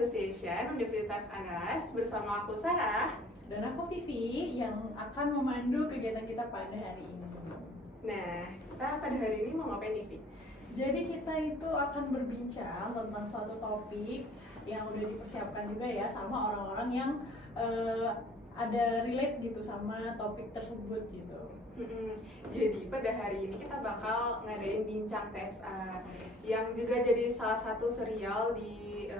Association Universitas Andalas bersama aku Sarah dan aku Vivi yang akan memandu kegiatan kita pada hari ini. Nah, kita pada hari ini mau ngapain nih, Vi? Jadi kita itu akan berbincang tentang suatu topik yang udah dipersiapkan juga ya sama orang-orang yang ada relate gitu sama topik tersebut gitu. Jadi pada hari ini kita bakal ngadain bincang TSA yang juga jadi salah satu serial di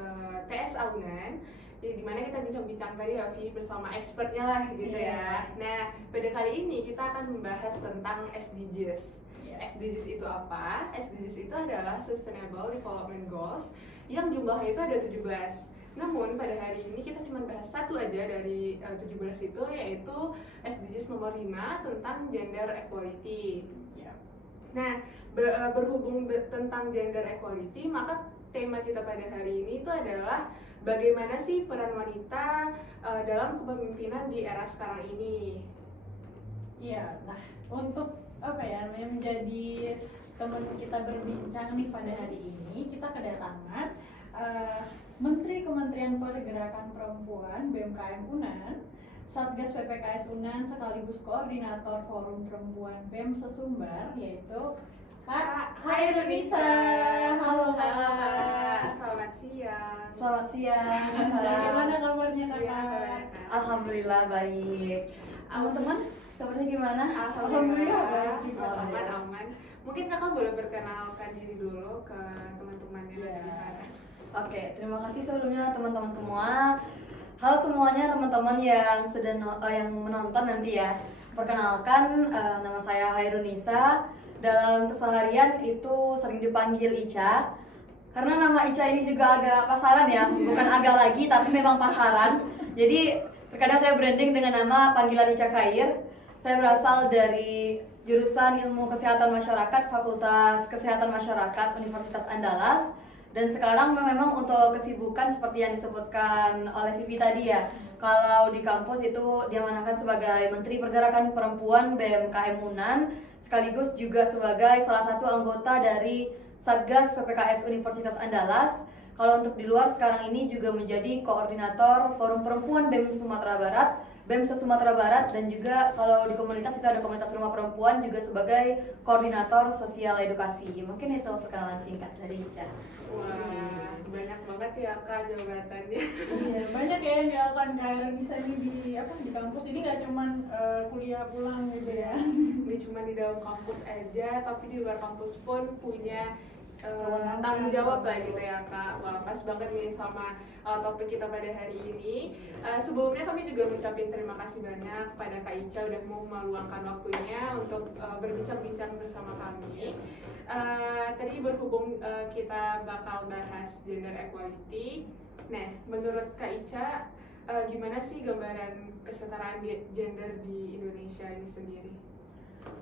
TSA UNAN. Jadi dimana kita bincang-bincang tadi ya Vi bersama expertnya lah gitu ya. Nah pada kali ini kita akan membahas tentang SDGs. SDGs itu apa? SDGs itu adalah Sustainable Development Goals yang jumlahnya itu ada 17. Namun pada hari ini kita cuma bahas satu aja dari 17 itu, yaitu SDGs nomor 5 tentang gender equality. Nah, berhubung tentang gender equality, maka tema kita pada hari ini itu adalah bagaimana sih peran wanita dalam kepemimpinan di era sekarang ini. Iya, nah untuk menjadi teman kita berbincang nih pada hari ini, kita kedatangan Menteri Kementerian Pergerakan Perempuan BMKM UNAN, Satgas PPKS UNAN sekaligus Koordinator Forum Perempuan BEM Sesumbar, yaitu Kak Hairunisa. Halo Kak. Selamat siang. Selamat siang. Bagaimana kabarnya Kak? Alhamdulillah baik. Teman-teman, kabarnya gimana? Alhamdulillah baik juga. Aman. Mungkin Kakak boleh perkenalkan diri dulu ke teman-teman yang ada di sana. Oke, terima kasih sebelumnya teman-teman semua. Halo semuanya teman-teman yang yang menonton nanti ya. Perkenalkan, nama saya Hairunisa. Dalam keseharian itu sering dipanggil Ica. Karena nama Ica ini juga agak pasaran ya, bukan agak lagi tapi memang pasaran. Jadi terkadang saya branding dengan nama panggilan Ica Khair. Saya berasal dari jurusan Ilmu Kesehatan Masyarakat Fakultas Kesehatan Masyarakat Universitas Andalas. Dan sekarang memang untuk kesibukan seperti yang disebutkan oleh Vivi tadi ya, kalau di kampus itu diamanahkan sebagai Menteri Pergerakan Perempuan BMKM UNAN, sekaligus juga sebagai salah satu anggota dari Satgas PPKS Universitas Andalas. Kalau untuk di luar sekarang ini juga menjadi koordinator Forum Perempuan BEM Sumatera Barat, BEM Sumatera Barat, dan juga kalau di komunitas itu ada komunitas rumah perempuan juga sebagai koordinator sosial edukasi. Mungkin itu perkenalan singkat dari Ica. Wah, banyak banget ya Kak jabatannya. Iya, banyak ya yang dilakukan Kak Hairunisa ini di kampus. Jadi nggak cuma kuliah pulang gitu ya. Nggak cuma di dalam kampus aja, tapi di luar kampus pun punya tanggung jawab lah gitu ya Kak. Wah, pas banget nih sama topik kita pada hari ini. Sebelumnya kami juga mengucapkan terima kasih banyak kepada Kak Ica udah mau meluangkan waktunya untuk berbincang-bincang bersama kami. Tadi berhubung kita bakal bahas gender equality. Nah, menurut Kak Ica, gimana sih gambaran kesetaraan gender di Indonesia ini sendiri?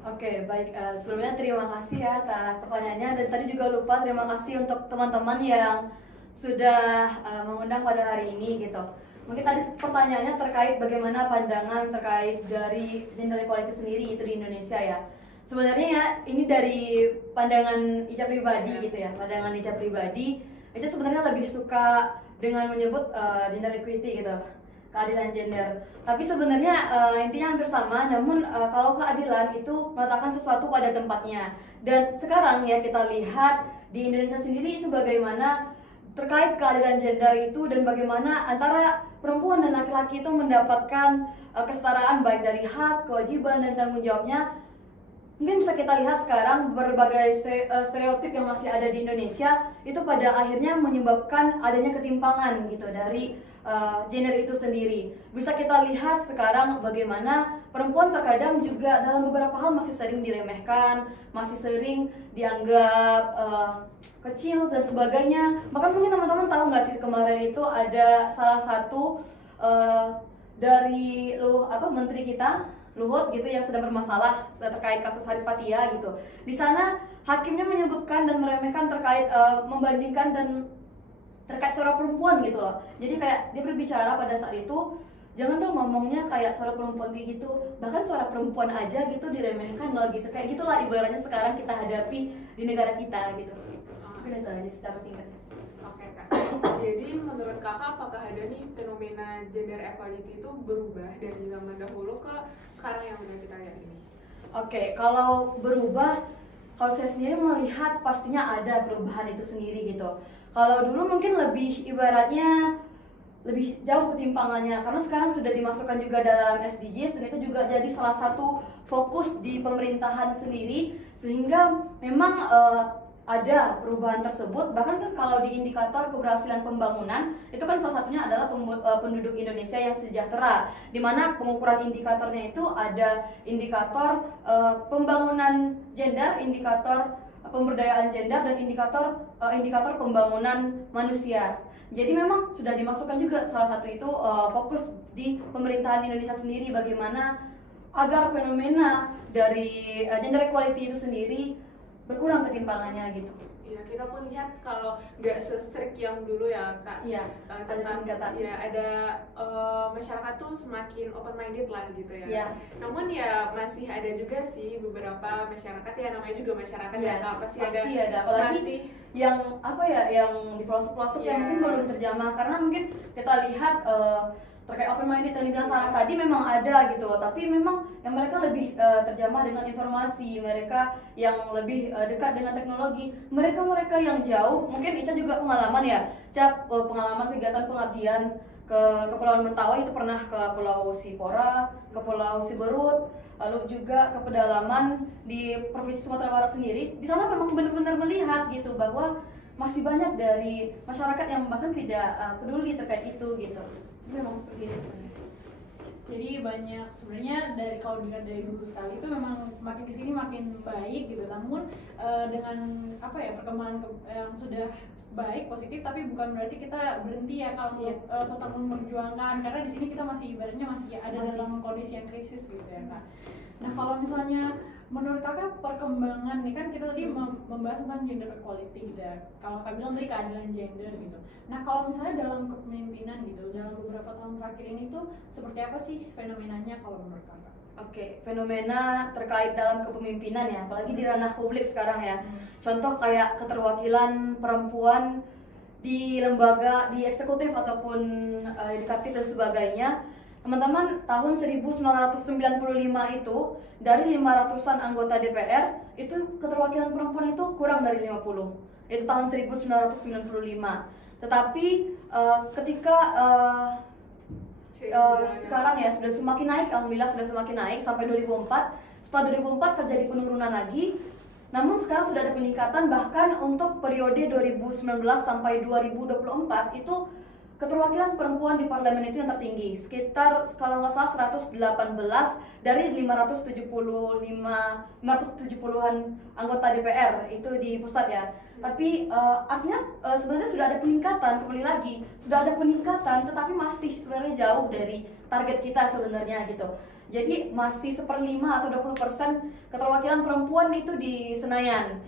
Oke, baik. Sebelumnya terima kasih ya atas pertanyaannya, dan tadi juga lupa terima kasih untuk teman-teman yang sudah mengundang pada hari ini gitu. Mungkin tadi pertanyaannya terkait bagaimana pandangan terkait dari gender equality sendiri itu di Indonesia ya. Sebenarnya ya ini dari pandangan Ica pribadi gitu ya. Pandangan Ica pribadi itu sebenarnya lebih suka dengan menyebut gender equity gitu, keadilan gender. Tapi sebenarnya intinya hampir sama, namun kalau keadilan itu meletakkan sesuatu pada tempatnya. Dan sekarang ya kita lihat di Indonesia sendiri itu bagaimana terkait keadilan gender itu dan bagaimana antara perempuan dan laki-laki itu mendapatkan kesetaraan baik dari hak, kewajiban, dan tanggung jawabnya. Mungkin bisa kita lihat sekarang berbagai stereotip yang masih ada di Indonesia itu pada akhirnya menyebabkan adanya ketimpangan gitu dari gender itu sendiri. Bisa kita lihat sekarang bagaimana perempuan terkadang juga dalam beberapa hal masih sering diremehkan, masih sering dianggap kecil dan sebagainya. Bahkan mungkin teman-teman tahu nggak sih kemarin itu ada salah satu dari menteri kita Luhut gitu yang sedang bermasalah terkait kasus Haris Fathia gitu. Di sana hakimnya menyebutkan dan meremehkan terkait membandingkan dan terkait suara perempuan gitu loh. Jadi kayak dia berbicara pada saat itu, jangan dong ngomongnya kayak suara perempuan kayak gitu. Bahkan suara perempuan aja gitu diremehkan loh gitu. Kayak gitulah ibaratnya sekarang kita hadapi di negara kita gitu. Mungkin itu aja secara singkatnya. Oke Kak. Jadi menurut kakak apakah ada nih fenomena gender equality itu berubah dari zaman dahulu ke sekarang yang udah kita lihat ini? Oke, kalau berubah, kalau saya sendiri melihat pastinya ada perubahan itu sendiri gitu. Kalau dulu mungkin lebih ibaratnya lebih jauh ketimpangannya, karena sekarang sudah dimasukkan juga dalam SDGs dan itu juga jadi salah satu fokus di pemerintahan sendiri, sehingga memang ada perubahan tersebut. Bahkan kan kalau di indikator keberhasilan pembangunan itu kan salah satunya adalah penduduk Indonesia yang sejahtera, di mana pengukuran indikatornya itu ada indikator pembangunan gender, indikator pemberdayaan gender, dan indikator pembangunan manusia. Jadi memang sudah dimasukkan juga salah satu itu fokus di pemerintahan Indonesia sendiri, bagaimana agar fenomena dari gender equality itu sendiri berkurang ketimpangannya gitu. Iya, kita pun lihat kalau nggak se-strict yang dulu ya kak. Iya, Tentang ada ada masyarakat tuh semakin open minded lah gitu ya. Iya. Namun ya masih ada juga sih beberapa masyarakat ya, namanya juga masyarakat ya kak, pasti ada apalagi masih yang apa ya, yang di pelosok-pelosok yang mungkin belum terjamah, karena mungkin kita lihat terkait open minded yang dibilang Sarah tadi memang ada gitu, tapi memang yang mereka lebih terjamah dengan informasi, mereka yang lebih dekat dengan teknologi, mereka yang jauh. Mungkin Ica juga pengalaman ya, pengalaman kegiatan pengabdian ke Kepulauan Mentawai, itu pernah ke Pulau Sipora, ke Pulau Siberut, lalu juga ke pedalaman di Provinsi Sumatera Barat sendiri. Di sana memang benar-benar melihat gitu bahwa masih banyak dari masyarakat yang bahkan tidak peduli terkait itu gitu. Memang seperti itu. Jadi banyak sebenarnya, dari kalau dilihat dari dulu sekali itu memang makin kesini makin baik gitu. Namun dengan apa ya, perkembangan yang sudah baik positif, tapi bukan berarti kita berhenti ya kalau tetap memperjuangkan, karena di sini kita masih ibaratnya masih ada dalam kondisi yang krisis gitu ya kak. Nah kalau misalnya menurut kakak perkembangan nih, kan kita tadi membahas tentang gender equality gitu ya, kalau kak bilang tadi keadilan gender gitu. Nah kalau misalnya dalam kepemimpinan gitu, dalam beberapa tahun terakhir ini tuh seperti apa sih fenomenanya kalau menurut kakak? Oke, fenomena terkait dalam kepemimpinan ya, apalagi di ranah publik sekarang ya. Contoh kayak keterwakilan perempuan di lembaga, di eksekutif ataupun yudikatif dan sebagainya. Teman-teman, tahun 1995 itu dari 500-an anggota DPR itu keterwakilan perempuan itu kurang dari 50. Itu tahun 1995. Tetapi ketika sekarang ya sudah semakin naik, alhamdulillah sudah semakin naik sampai 2004. Setelah 2004 terjadi penurunan lagi. Namun sekarang sudah ada peningkatan, bahkan untuk periode 2019 sampai 2024 itu keterwakilan perempuan di parlemen itu yang tertinggi, sekitar kalau nggak salah 118 dari 570-an anggota DPR itu di pusat ya. Tapi artinya sebenarnya sudah ada peningkatan, kembali lagi sudah ada peningkatan, tetapi masih sebenarnya jauh dari target kita sebenarnya gitu. Jadi masih 1/5 atau 20% keterwakilan perempuan itu di Senayan.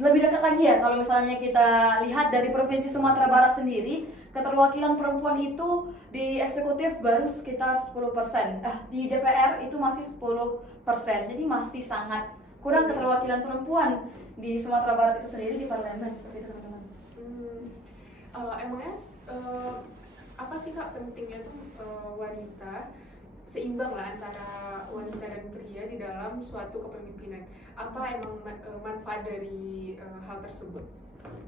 Lebih dekat lagi ya, kalau misalnya kita lihat dari Provinsi Sumatera Barat sendiri, keterwakilan perempuan itu di eksekutif baru sekitar 10%. Di DPR itu masih 10%. Jadi masih sangat kurang keterwakilan perempuan di Sumatera Barat itu sendiri di parlemen, seperti itu teman-teman. Emangnya apa sih kak pentingnya tuh wanita seimbang lah antara wanita dan pria di dalam suatu kepemimpinan? Apa emang manfaat dari hal tersebut?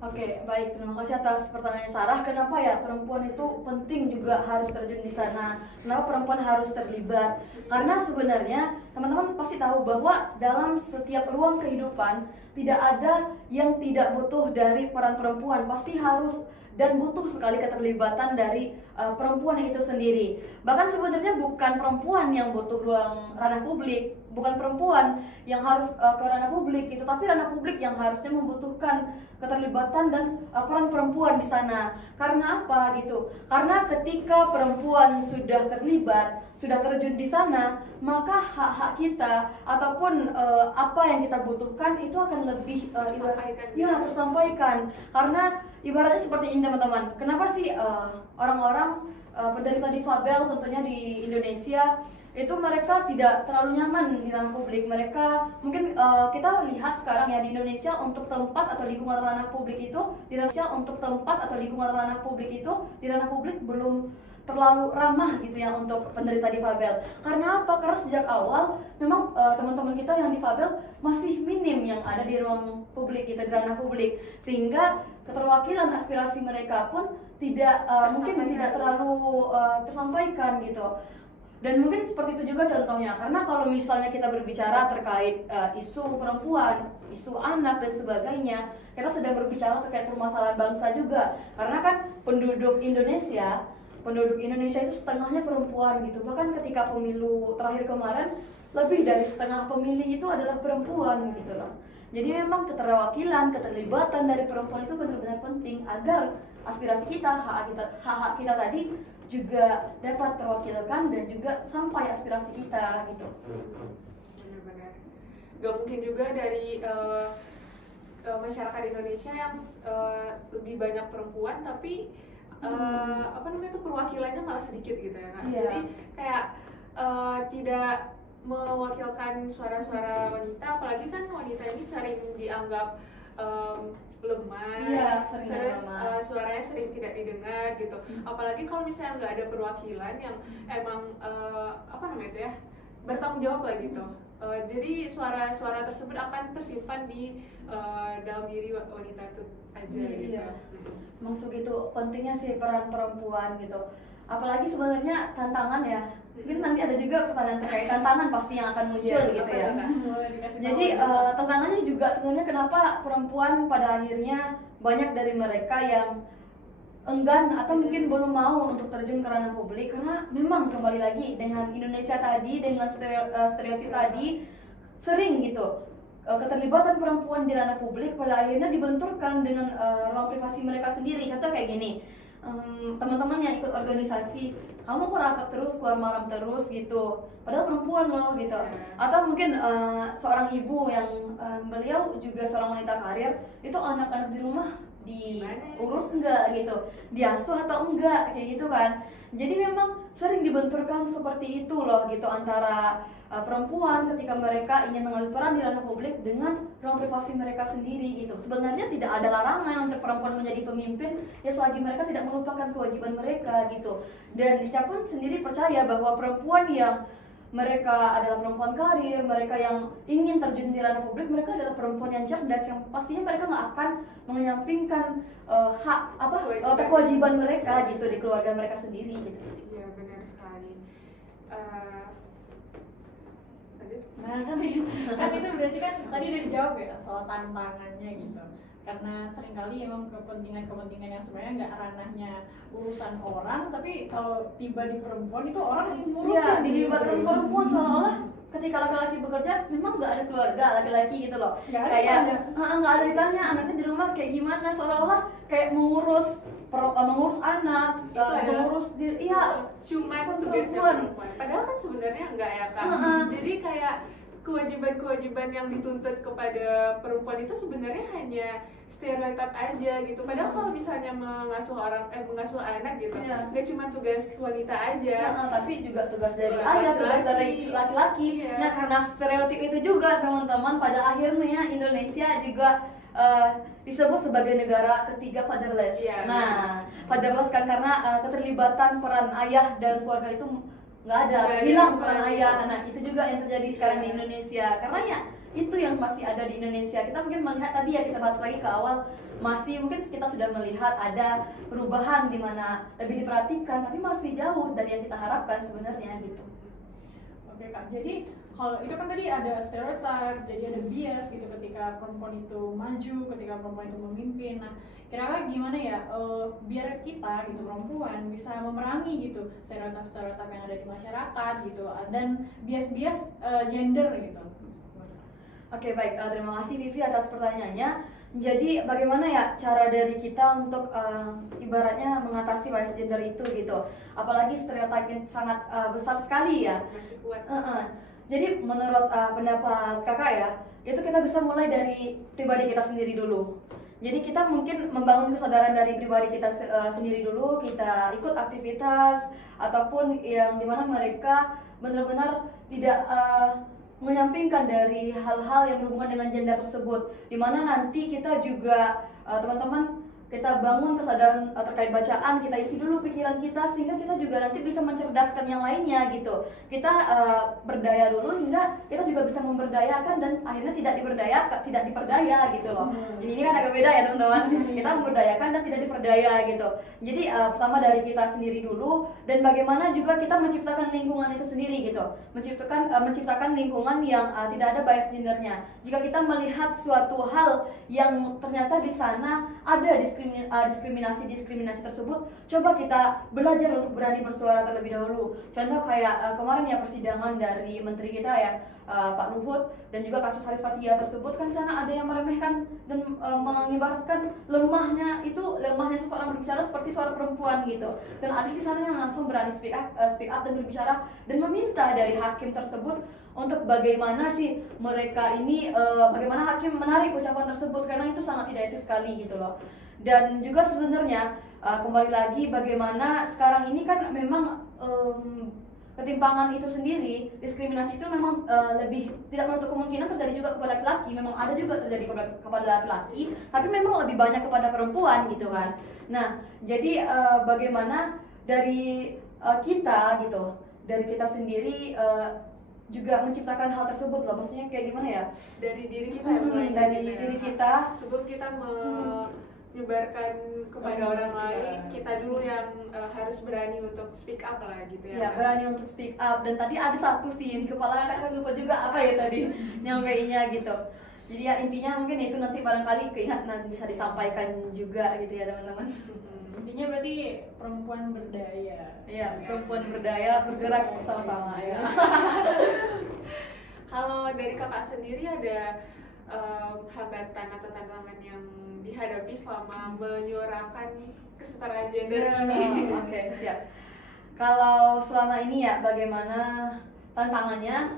Oke, baik, terima kasih atas pertanyaannya Sarah. Kenapa ya perempuan itu penting juga harus terjun di sana? Kenapa perempuan harus terlibat? Karena sebenarnya teman-teman pasti tahu bahwa dalam setiap ruang kehidupan tidak ada yang tidak butuh dari peran perempuan. Pasti harus dan butuh sekali keterlibatan dari perempuan itu sendiri. Bahkan sebenarnya bukan perempuan yang butuh ranah publik, bukan perempuan yang harus ke ranah publik gitu, tapi ranah publik yang harusnya membutuhkan keterlibatan dan peran perempuan di sana. Karena apa gitu? Karena ketika perempuan sudah terlibat, sudah terjun di sana, maka hak-hak kita ataupun apa yang kita butuhkan itu akan lebih tersampaikan. Karena ibaratnya seperti ini teman-teman. Kenapa sih orang-orang penderita difabel tentunya di Indonesia itu mereka tidak terlalu nyaman di ranah publik. Mereka mungkin kita lihat sekarang ya di Indonesia untuk tempat atau lingkungan ranah publik itu di ranah publik belum terlalu ramah gitu ya untuk penderita difabel. Karena apa? Karena sejak awal memang teman-teman kita yang difabel masih minim yang ada di ruang publik gitu, di ranah publik, sehingga keterwakilan aspirasi mereka pun tidak mungkin tidak terlalu tersampaikan gitu. Dan mungkin seperti itu juga contohnya, karena kalau misalnya kita berbicara terkait isu perempuan, isu anak dan sebagainya, kita sedang berbicara terkait permasalahan bangsa juga. Karena kan penduduk Indonesia itu setengahnya perempuan gitu. Bahkan ketika pemilu terakhir kemarin, lebih dari setengah pemilih itu adalah perempuan gitu loh. Jadi memang keterlibatan dari perempuan itu benar-benar penting agar aspirasi kita, hak-hak kita tadi juga dapat terwakilkan dan juga sampai aspirasi kita gitu. Benar-benar. Gak mungkin juga dari masyarakat Indonesia yang lebih banyak perempuan tapi itu perwakilannya malah sedikit gitu ya kan. Iya. Jadi kayak tidak mewakilkan suara-suara wanita, apalagi kan wanita ini sering dianggap lemah, Iya, sering lemah. Suaranya sering tidak didengar gitu. Apalagi kalau misalnya nggak ada perwakilan yang emang bertanggung jawab lah gitu. Jadi suara-suara tersebut akan tersimpan di dalam diri wanita itu aja gitu. Iya. Maksud itu pentingnya sih peran perempuan gitu. Apalagi sebenarnya tantangan ya. Mungkin nanti ada juga pertanyaan terkait tantangan pasti yang akan muncul gitu ya. Jadi tantangannya juga sebenarnya kenapa perempuan pada akhirnya banyak dari mereka yang enggan atau mungkin belum mau untuk terjun ke ranah publik, karena memang kembali lagi dengan Indonesia tadi, dengan stereotip tadi, sering gitu keterlibatan perempuan di ranah publik pada akhirnya dibenturkan dengan ruang privasi mereka sendiri. Contoh kayak gini, teman-teman yang ikut organisasi, kamu kok rapat terus, keluar malam terus gitu, padahal perempuan loh gitu. Atau mungkin seorang ibu yang beliau juga seorang wanita karir, itu anak-anak di rumah diurus enggak gitu, diasuh atau enggak, kayak gitu kan. Jadi memang sering dibenturkan seperti itu loh gitu antara perempuan ketika mereka ingin mengambil peran di ranah publik dengan ruang privasi mereka sendiri gitu. Sebenarnya tidak ada larangan untuk perempuan menjadi pemimpin ya selagi mereka tidak melupakan kewajiban mereka gitu. Dan Ica pun sendiri percaya bahwa perempuan yang mereka adalah perempuan karir, mereka yang ingin terjun di ranah publik, mereka adalah perempuan yang cerdas yang pastinya mereka nggak akan menyampingkan kewajiban mereka gitu di keluarga mereka sendiri gitu. Iya, benar sekali. Nah kan itu berarti kan tadi udah dijawab ya soal tantangannya gitu. Karena seringkali emang kepentingan yang sebenarnya nggak ranahnya urusan orang, tapi kalau tiba di perempuan itu orang yang ngurusin. Iya, dilibatkan perempuan seolah-olah ketika laki-laki bekerja memang nggak ada keluarga laki-laki gitu loh. Kayak nggak ada ditanya anaknya di rumah kayak gimana, seolah-olah kayak mengurus anak, mengurus diri. Iya, cuma tugasnya perempuan. Padahal kan sebenarnya enggak ya Kak. Jadi kayak kewajiban-kewajiban yang dituntut kepada perempuan itu sebenarnya hanya stereotip aja gitu. Padahal kalau misalnya mengasuh anak gitu, nggak cuma tugas wanita aja, tapi juga tugas dari ayah, tugas dari laki-laki. Nah, karena stereotip itu juga teman-teman, pada akhirnya Indonesia juga disebut sebagai negara ketiga fatherless. Nah, fatherless kan karena keterlibatan peran ayah dan keluarga itu nggak ada, hilang peran ayah. Nah, itu juga yang terjadi sekarang di Indonesia, karena ya itu yang masih ada di Indonesia. Kita mungkin melihat tadi ya, kita bahas lagi ke awal, masih mungkin kita sudah melihat ada perubahan di mana lebih diperhatikan, tapi masih jauh dari yang kita harapkan sebenarnya gitu. Oke Kak, jadi kalau itu kan tadi ada stereotip, jadi ada bias gitu ketika perempuan itu maju, ketika perempuan itu memimpin. Nah, kira-kira gimana ya biar kita gitu perempuan bisa memerangi gitu stereotip-stereotip yang ada di masyarakat gitu dan bias-bias gender gitu. Oke, baik, terima kasih Vivi atas pertanyaannya. Jadi bagaimana ya cara dari kita untuk ibaratnya mengatasi bias gender itu gitu, apalagi stereotipnya sangat besar sekali ya. Masih kuat. Jadi menurut pendapat kakak ya, itu kita bisa mulai dari pribadi kita sendiri dulu. Jadi kita mungkin membangun kesadaran dari pribadi kita sendiri dulu, kita ikut aktivitas ataupun yang dimana mereka benar-benar tidak menyampingkan dari hal-hal yang berhubungan dengan gender tersebut, dimana nanti kita juga teman-teman kita bangun kesadaran terkait bacaan, kita isi dulu pikiran kita sehingga kita juga nanti bisa mencerdaskan yang lainnya gitu. Kita berdaya dulu hingga kita juga bisa memberdayakan dan akhirnya tidak diperdaya gitu loh. Jadi ini kan agak beda ya teman-teman. Kita memberdayakan dan tidak diperdaya gitu. Jadi pertama dari kita sendiri dulu, dan bagaimana juga kita menciptakan lingkungan itu sendiri gitu. Menciptakan lingkungan yang tidak ada bias gendernya. Jika kita melihat suatu hal yang ternyata di sana ada diskriminasi tersebut, coba kita belajar untuk berani bersuara terlebih dahulu. Contoh kayak kemarin ya persidangan dari menteri kita ya, Pak Luhut, dan juga kasus Haris Fathia tersebut, kan sana ada yang meremehkan dan mengibaratkan lemahnya seseorang berbicara seperti suara perempuan gitu. Dan ada di sana yang langsung berani speak up dan berbicara dan meminta dari hakim tersebut untuk bagaimana sih mereka ini bagaimana hakim menarik ucapan tersebut, karena itu sangat tidak etis sekali gitu loh. Dan juga sebenarnya kembali lagi bagaimana sekarang ini kan memang ketimpangan itu sendiri, diskriminasi itu memang lebih tidak menutup kemungkinan terjadi juga kepada laki-laki. Memang ada juga terjadi kepada laki-laki, tapi memang lebih banyak kepada perempuan gitu kan. Nah, jadi bagaimana dari kita gitu, dari kita sendiri juga menciptakan hal tersebut loh. Maksudnya kayak gimana ya? Dari diri kita ya, mulai dari diri kita sebelum kita menyebarkan kepada orang lain, kita dulu yang harus berani untuk speak up lah gitu ya. Ya, berani untuk speak up. Dan tadi ada satu sih di kepala kakak, lupa juga apa ya tadi nyampeinnya gitu. Jadi ya intinya mungkin itu nanti barangkali keingat nanti bisa disampaikan juga gitu ya teman-teman. Intinya berarti perempuan berdaya. Iya, perempuan berdaya bergerak bersama-sama ya. Kalau dari kakak sendiri ada hambatan atau tantangan yang dihadapi selama menyuarakan kesetaraan gender ini? Oke, siap. Kalau selama ini ya bagaimana tantangannya?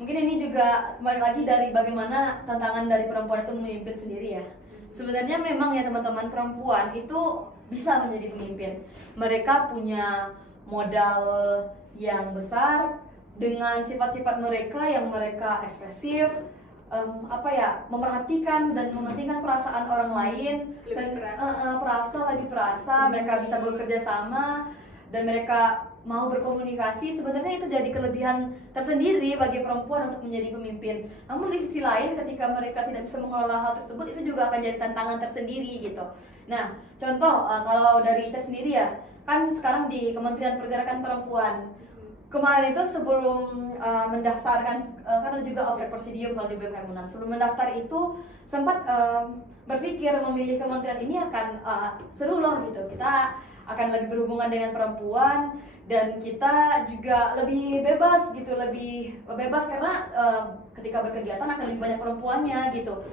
Mungkin ini juga kembali lagi dari bagaimana tantangan dari perempuan itu memimpin sendiri ya. Sebenarnya memang ya teman-teman, perempuan itu bisa menjadi pemimpin. Mereka punya modal yang besar dengan sifat-sifat mereka yang mereka ekspresif, memerhatikan dan mementingkan perasaan orang lain, lebih perasa, mereka bisa bekerja sama dan mereka mau berkomunikasi. Sebenarnya itu jadi kelebihan tersendiri bagi perempuan untuk menjadi pemimpin. Namun di sisi lain ketika mereka tidak bisa mengelola hal tersebut, itu juga akan jadi tantangan tersendiri gitu. Nah, contoh kalau dari Ica sendiri ya, kan sekarang di Kementerian Pergerakan Perempuan. Kemarin itu sebelum mendaftarkan, karena juga outlet presidium kalau di BPM Unan, sebelum mendaftar itu sempat berpikir memilih kementerian ini akan seru loh gitu. Kita akan lebih berhubungan dengan perempuan dan kita juga lebih bebas gitu, lebih bebas karena ketika berkegiatan akan lebih banyak perempuannya gitu.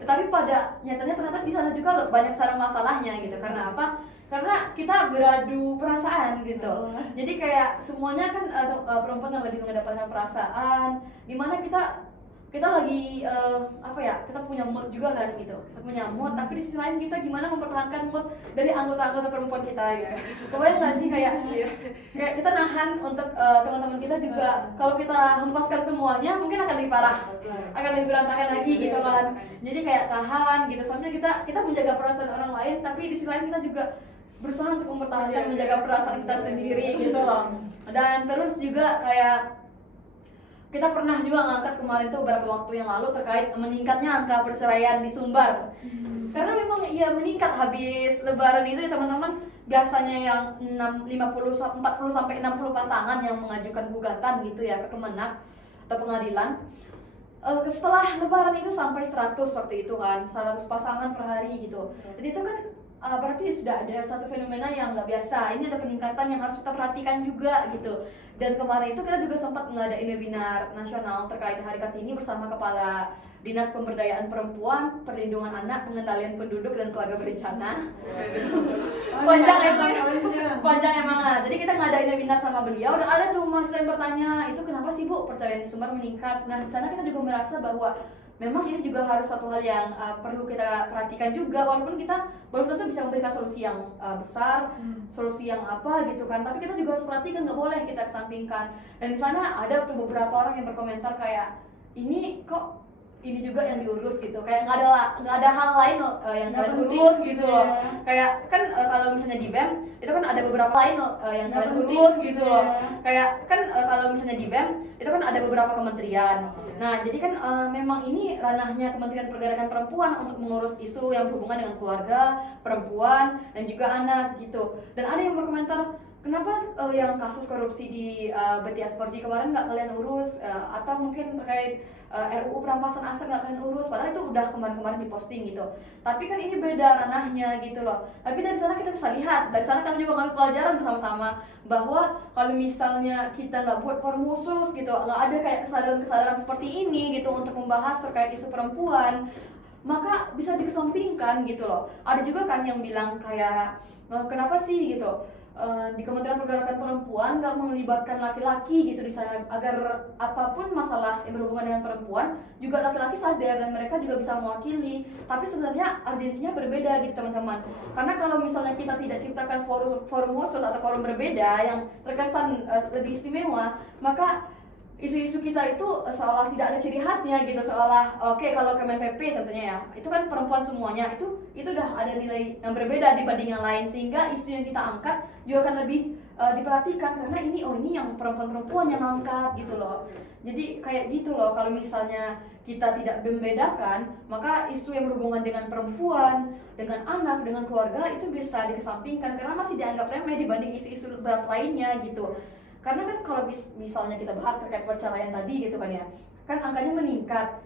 Tetapi pada nyatanya ternyata di sana juga banyak sarang masalahnya gitu. Karena apa? Karena kita beradu perasaan gitu. Jadi kayak semuanya kan perempuan yang lebih mendapatkan perasaan, dimana kita lagi kita punya mood juga kan gitu. Kita punya mood, tapi di sisi lain kita gimana mempertahankan mood dari anggota-anggota perempuan kita gitu. Kebayang nggak sih kayak kita nahan untuk teman-teman kita juga, kalau kita hempaskan semuanya mungkin akan lebih parah, akan lebih berantakan lagi gitu kan. Jadi kayak tahan gitu, sambil kita menjaga perasaan orang lain, tapi di sisi lain kita juga berusaha untuk mempertahankan menjaga perasaan kita sendiri gitu loh. Dan terus juga kayak kita pernah juga ngangkat kemarin tuh beberapa waktu yang lalu terkait meningkatnya angka perceraian di Sumbar. Karena memang ya meningkat habis lebaran itu ya teman-teman, biasanya yang 40 sampai 60 pasangan yang mengajukan gugatan gitu ya ke Kemenak atau pengadilan. Setelah lebaran itu sampai 100 waktu itu kan, 100 pasangan per hari gitu. Jadi itu kan berarti sudah ada satu fenomena yang nggak biasa. Ini ada peningkatan yang harus kita perhatikan juga gitu. Dan kemarin itu kita juga sempat mengadain webinar nasional terkait Hari Kartini bersama Kepala Dinas Pemberdayaan Perempuan, Perlindungan Anak, Pengendalian Penduduk dan Keluarga Berencana. Panjang emang lah. Jadi kita ngadain webinar sama beliau dan ada tuh mahasiswa yang bertanya, itu kenapa sih Bu perceraian di Sumbar meningkat? Nah di sana kita juga merasa bahwa memang ini juga harus satu hal yang perlu kita perhatikan juga, walaupun kita belum tentu bisa memberikan solusi yang besar, solusi yang apa gitu kan, tapi kita juga harus perhatikan, nggak boleh kita kesampingkan. Dan di sana ada tuh beberapa orang yang berkomentar kayak, ini kok ini juga yang diurus gitu, kayak nggak ada hal lain yang kalian urus gitu loh. Kayak kan kalau misalnya di BEM itu kan ada beberapa lain yang kalian urus gitu loh. Kayak kan kalau misalnya di BEM itu kan ada beberapa kementerian. Nah jadi kan memang ini ranahnya Kementerian Pergerakan Perempuan untuk mengurus isu yang berhubungan dengan keluarga, perempuan dan juga anak gitu. Dan ada yang berkomentar, kenapa yang kasus korupsi di BTS 4G kemarin nggak kalian urus, atau mungkin terkait RUU perampasan aset nggak kalian urus, padahal itu udah kemarin-kemarin diposting gitu. Tapi kan ini beda ranahnya gitu loh. Tapi dari sana kita bisa lihat, dari sana kami juga ngambil pelajaran bersama-sama bahwa kalau misalnya kita nggak buat forum khusus gitu, nggak ada kayak kesadaran-kesadaran seperti ini gitu untuk membahas terkait isu perempuan, maka bisa dikesampingkan gitu loh. Ada juga kan yang bilang kayak, kenapa sih gitu di Kementerian Pergerakan Perempuan nggak melibatkan laki-laki gitu di sana, agar apapun masalah yang berhubungan dengan perempuan juga laki-laki sadar dan mereka juga bisa mewakili. Tapi sebenarnya urgensinya berbeda gitu teman-teman, karena kalau misalnya kita tidak ciptakan forum khusus atau forum berbeda yang terkesan lebih istimewa, maka isu-isu kita itu seolah tidak ada ciri khasnya gitu, seolah oke, kalau Kemen PP tentunya ya itu kan perempuan semuanya, itu udah ada nilai yang berbeda dibanding yang lain, sehingga isu yang kita angkat juga akan lebih diperhatikan karena ini yang perempuan-perempuan yang angkat gitu loh. Jadi kayak gitu loh, kalau misalnya kita tidak membedakan, maka isu yang berhubungan dengan perempuan, dengan anak, dengan keluarga itu bisa dikesampingkan karena masih dianggap remeh dibanding isu-isu berat lainnya gitu. Karena kan kalau misalnya kita bahas terkait perceraian tadi gitu kan ya, kan angkanya meningkat,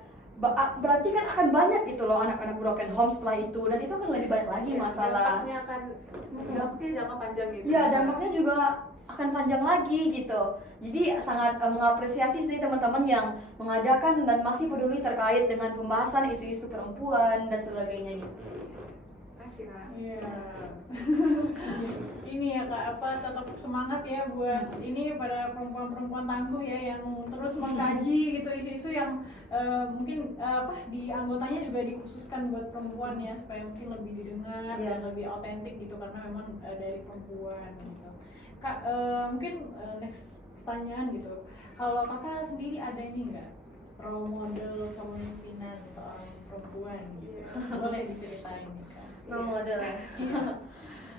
berarti kan akan banyak gitu loh anak-anak broken home setelah itu, dan itu kan lebih banyak lagi masalah. Dampaknya akan jangka panjang gitu. Iya, dampaknya juga akan panjang lagi gitu. Jadi sangat mengapresiasi sih teman-teman yang mengadakan dan masih peduli terkait dengan pembahasan isu-isu perempuan dan sebagainya gitu. Kasih Kak. Iya. Ini ya Kak, tetap semangat ya buat ini pada perempuan-perempuan tangguh ya yang terus mengkaji gitu isu-isu yang mungkin di anggotanya juga dikhususkan buat perempuan ya, supaya mungkin lebih didengar dan lebih otentik gitu karena memang dari perempuan gitu. Kak, mungkin next pertanyaan gitu. Kalau Kakak sendiri ada ini enggak role model kepemimpinan seorang perempuan gitu? Boleh diceritain nih Kak. Role model ya.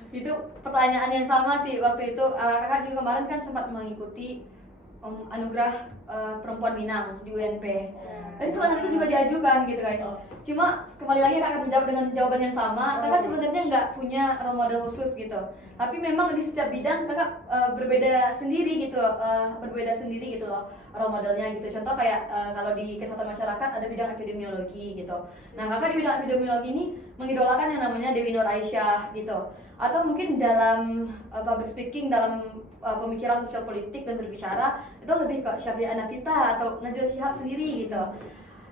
Itu pertanyaan yang sama sih waktu itu. Kakak juga kemarin kan sempat mengikuti anugerah perempuan Minang di UNP. Dan pertanyaan itu juga diajukan gitu guys. Cuma kembali lagi kakak menjawab dengan jawaban yang sama. Kakak sebenarnya nggak punya role model khusus gitu. Tapi memang di setiap bidang kakak berbeda sendiri gitu, loh role modelnya gitu. Contoh kayak kalau di kesehatan masyarakat ada bidang epidemiologi gitu. Nah kakak di bidang epidemiologi ini mengidolakan yang namanya Dewi Nur Aisyah gitu. Atau mungkin dalam public speaking, dalam pemikiran sosial politik dan berbicara itu lebih ke Syafri'ah Nafita atau Najwa Shihab sendiri gitu.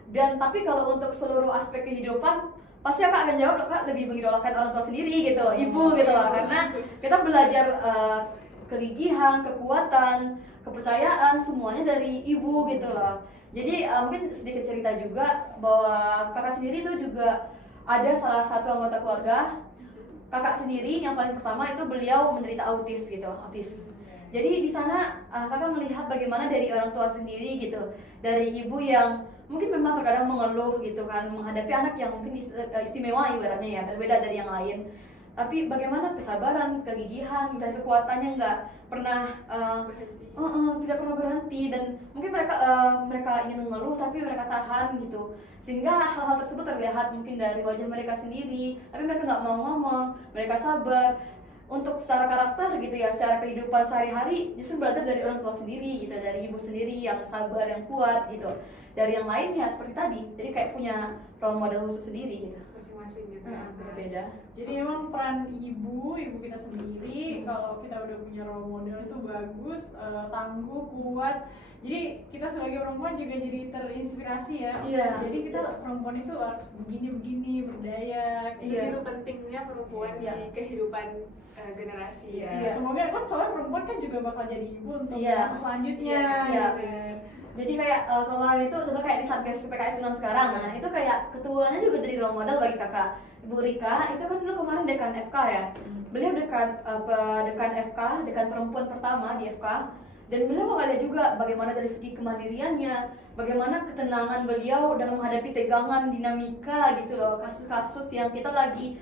Dan tapi kalau untuk seluruh aspek kehidupan pasti kakak akan jawab kakak lebih mengidolakan orang tua sendiri gitu, ibu gitu loh, karena kita belajar kegigihan, kekuatan, kepercayaan semuanya dari ibu gitu loh. Jadi mungkin sedikit cerita juga bahwa kakak sendiri itu juga ada salah satu anggota keluarga kakak sendiri yang paling pertama itu beliau menderita autis. Jadi di sana kakak melihat bagaimana dari orang tua sendiri gitu, dari ibu yang mungkin memang terkadang mengeluh gitu kan menghadapi anak yang mungkin istimewa ibaratnya ya, berbeda dari yang lain. Tapi bagaimana kesabaran, kegigihan dan kekuatannya nggak pernah tidak pernah berhenti, dan mungkin mereka ingin mengeluh tapi mereka tahan gitu, sehingga hal-hal tersebut terlihat mungkin dari wajah mereka sendiri, tapi mereka nggak mau ngomong, mereka sabar. Untuk secara karakter gitu ya, secara kehidupan sehari-hari justru belajar dari orang tua sendiri gitu, dari ibu sendiri yang sabar, yang kuat gitu. Dari yang lainnya seperti tadi, jadi kayak punya role model khusus sendiri gitu. Masing-masing gitu ya. Berbeda. Jadi memang peran ibu kita sendiri kalau kita udah punya role model itu bagus, tangguh, kuat. Jadi kita sebagai perempuan juga jadi terinspirasi ya. Iya. Jadi kita perempuan itu harus begini-begini, berdaya. Segitu pentingnya perempuan di kehidupan generasi ya. Iya. Semoga kan soalnya perempuan kan juga bakal jadi ibu untuk Iya. masa selanjutnya. Iya. Gitu. Jadi kayak kemarin itu contoh kayak di Satgas PKS Sunan sekarang, nah itu kayak ketuanya juga jadi role model bagi kakak. Ibu Rika itu kan dulu kemarin dekan FK ya. Beliau dekan FK, dekan perempuan pertama di FK. Dan beliau mengajar juga bagaimana dari segi kemandiriannya, bagaimana ketenangan beliau dalam menghadapi tegangan dinamika gitu loh, kasus-kasus yang kita lagi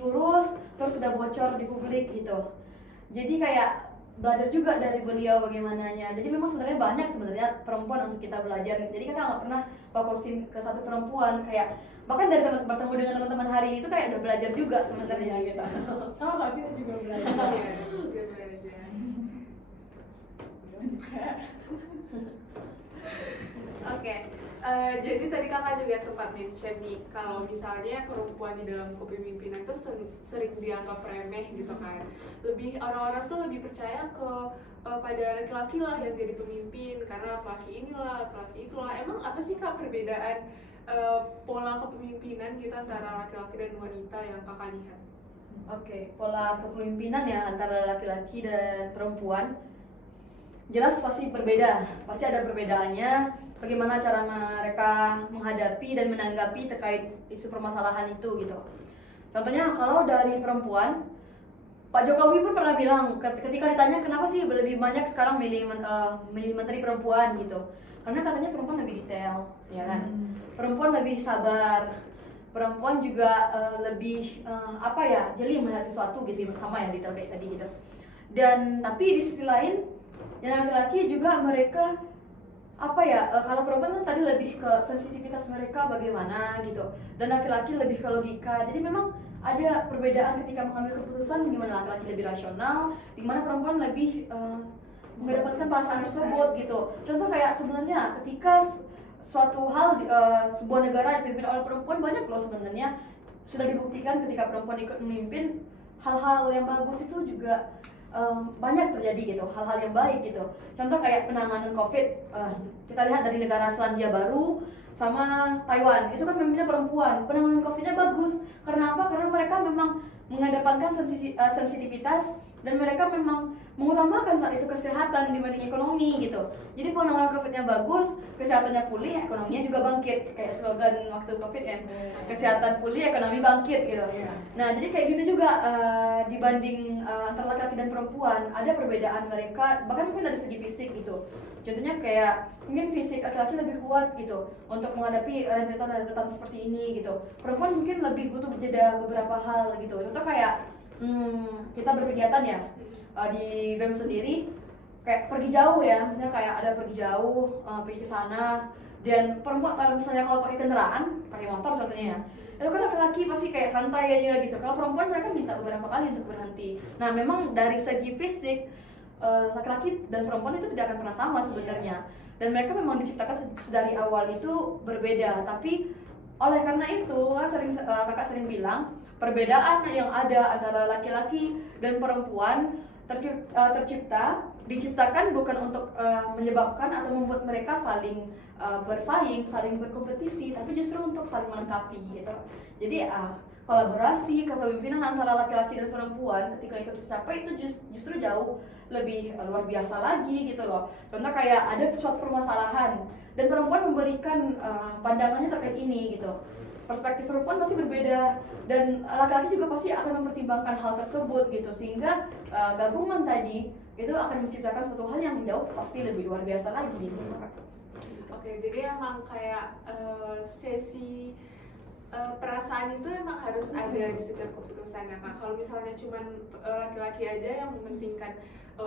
urus terus sudah bocor di publik gitu. Jadi kayak belajar juga dari beliau bagaimananya. Jadi memang sebenarnya banyak sebenarnya perempuan untuk kita belajar. Jadi kakak nggak pernah fokusin ke satu perempuan, kayak bahkan dari bertemu dengan teman-teman hari ini itu kayak udah belajar juga sebenarnya gitu. Sama Kak, kita juga belajar. Iya, juga belajar. Oke, jadi tadi kakak juga sempat mention nih kalau misalnya perempuan di dalam kepemimpinan itu sering dianggap remeh gitu kan. Orang-orang tuh lebih percaya pada laki-laki lah yang jadi pemimpin karena laki-laki inilah, laki-laki itulah. Emang apa sih kak perbedaan pola kepemimpinan kita antara laki-laki dan wanita yang kakak lihat? Oke, pola kepemimpinan ya antara laki-laki dan perempuan jelas pasti berbeda, pasti ada perbedaannya. Bagaimana cara mereka menghadapi dan menanggapi terkait isu permasalahan itu gitu. Contohnya kalau dari perempuan, Pak Jokowi pun pernah bilang ketika ditanya kenapa sih lebih banyak sekarang milih menteri perempuan gitu, karena katanya perempuan lebih detail, ya kan? Perempuan lebih sabar, perempuan juga lebih jeli melihat sesuatu gitu, sama ya detail kayak tadi gitu. Dan tapi di sisi lain yang laki-laki juga mereka kalau perempuan kan tadi lebih ke sensitivitas mereka bagaimana gitu, dan laki-laki lebih ke logika. Jadi memang ada perbedaan ketika mengambil keputusan, di mana laki-laki lebih rasional, di mana perempuan lebih mengedepankan perasaan tersebut gitu. Contoh kayak sebenarnya ketika suatu hal sebuah negara dipimpin oleh perempuan, banyak loh sebenarnya sudah dibuktikan ketika perempuan ikut memimpin, hal-hal yang bagus itu juga banyak terjadi gitu, hal-hal yang baik gitu. Contoh kayak penanganan COVID, kita lihat dari negara Selandia Baru sama Taiwan, itu kan pemimpinnya perempuan, penanganan COVID-nya bagus. Karena apa? Karena mereka memang mengedepankan sensitivitas, dan mereka memang mengutamakan saat itu kesehatan dibanding ekonomi gitu. Jadi penanganan COVID-nya bagus, kesehatannya pulih, ekonominya juga bangkit. Kayak slogan waktu COVID ya, kesehatan pulih, ekonomi bangkit gitu. Nah jadi kayak gitu juga dibanding antara laki-laki dan perempuan, ada perbedaan mereka, bahkan mungkin dari segi fisik gitu. Contohnya kayak mungkin fisik laki-laki lebih kuat gitu untuk menghadapi rentetan seperti ini gitu. Perempuan mungkin lebih butuh jeda beberapa hal gitu. Contoh kayak kita berkegiatan ya di BEM sendiri, kayak pergi jauh ya, misalnya kayak ada pergi jauh, pergi ke sana, dan perempuan misalnya kalau pakai kendaraan, pakai motor contohnya ya, itu kan laki-laki pasti kayak santai aja gitu. Kalau perempuan mereka minta beberapa kali untuk berhenti. Nah memang dari segi fisik laki-laki dan perempuan itu tidak akan pernah sama sebenarnya, dan mereka memang diciptakan dari awal itu berbeda. Tapi oleh karena itu kakak sering bilang perbedaan yang ada antara laki-laki dan perempuan diciptakan bukan untuk menyebabkan atau membuat mereka saling bersaing, saling berkompetisi, tapi justru untuk saling melengkapi gitu. Jadi kolaborasi kepemimpinan antara laki-laki dan perempuan ketika itu tercapai itu justru jauh lebih luar biasa lagi gitu loh. Contoh kayak ada suatu permasalahan dan perempuan memberikan pandangannya terkait ini gitu. Perspektif perempuan pasti berbeda, dan laki-laki juga pasti akan mempertimbangkan hal tersebut gitu, sehingga gabungan tadi itu akan menciptakan suatu hal yang jauh pasti lebih luar biasa lagi gitu. Oke, jadi emang kayak sesi perasaan itu emang harus ada di setiap keputusan ya kak. Kalau misalnya cuman laki-laki aja yang mementingkan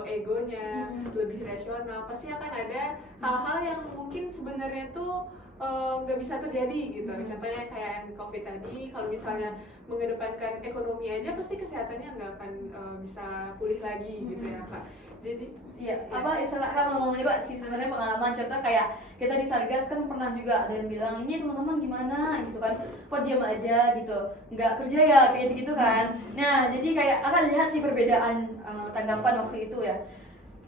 egonya, lebih rasional, pasti akan ada hal-hal yang mungkin sebenarnya tuh nggak bisa terjadi gitu. Contohnya kayak yang di COVID tadi, kalau misalnya mengedepankan ekonomi aja pasti kesehatannya nggak akan bisa pulih lagi gitu ya kak. Jadi istilah kan ngomong juga sih sebenarnya pengalaman. Contoh kayak kita di Satgas kan pernah juga ada yang bilang, ini teman-teman gimana gitu kan, kok diam aja gitu, nggak kerja ya kayak gitu kan. Nah jadi kayak akan lihat sih perbedaan tanggapan waktu itu ya.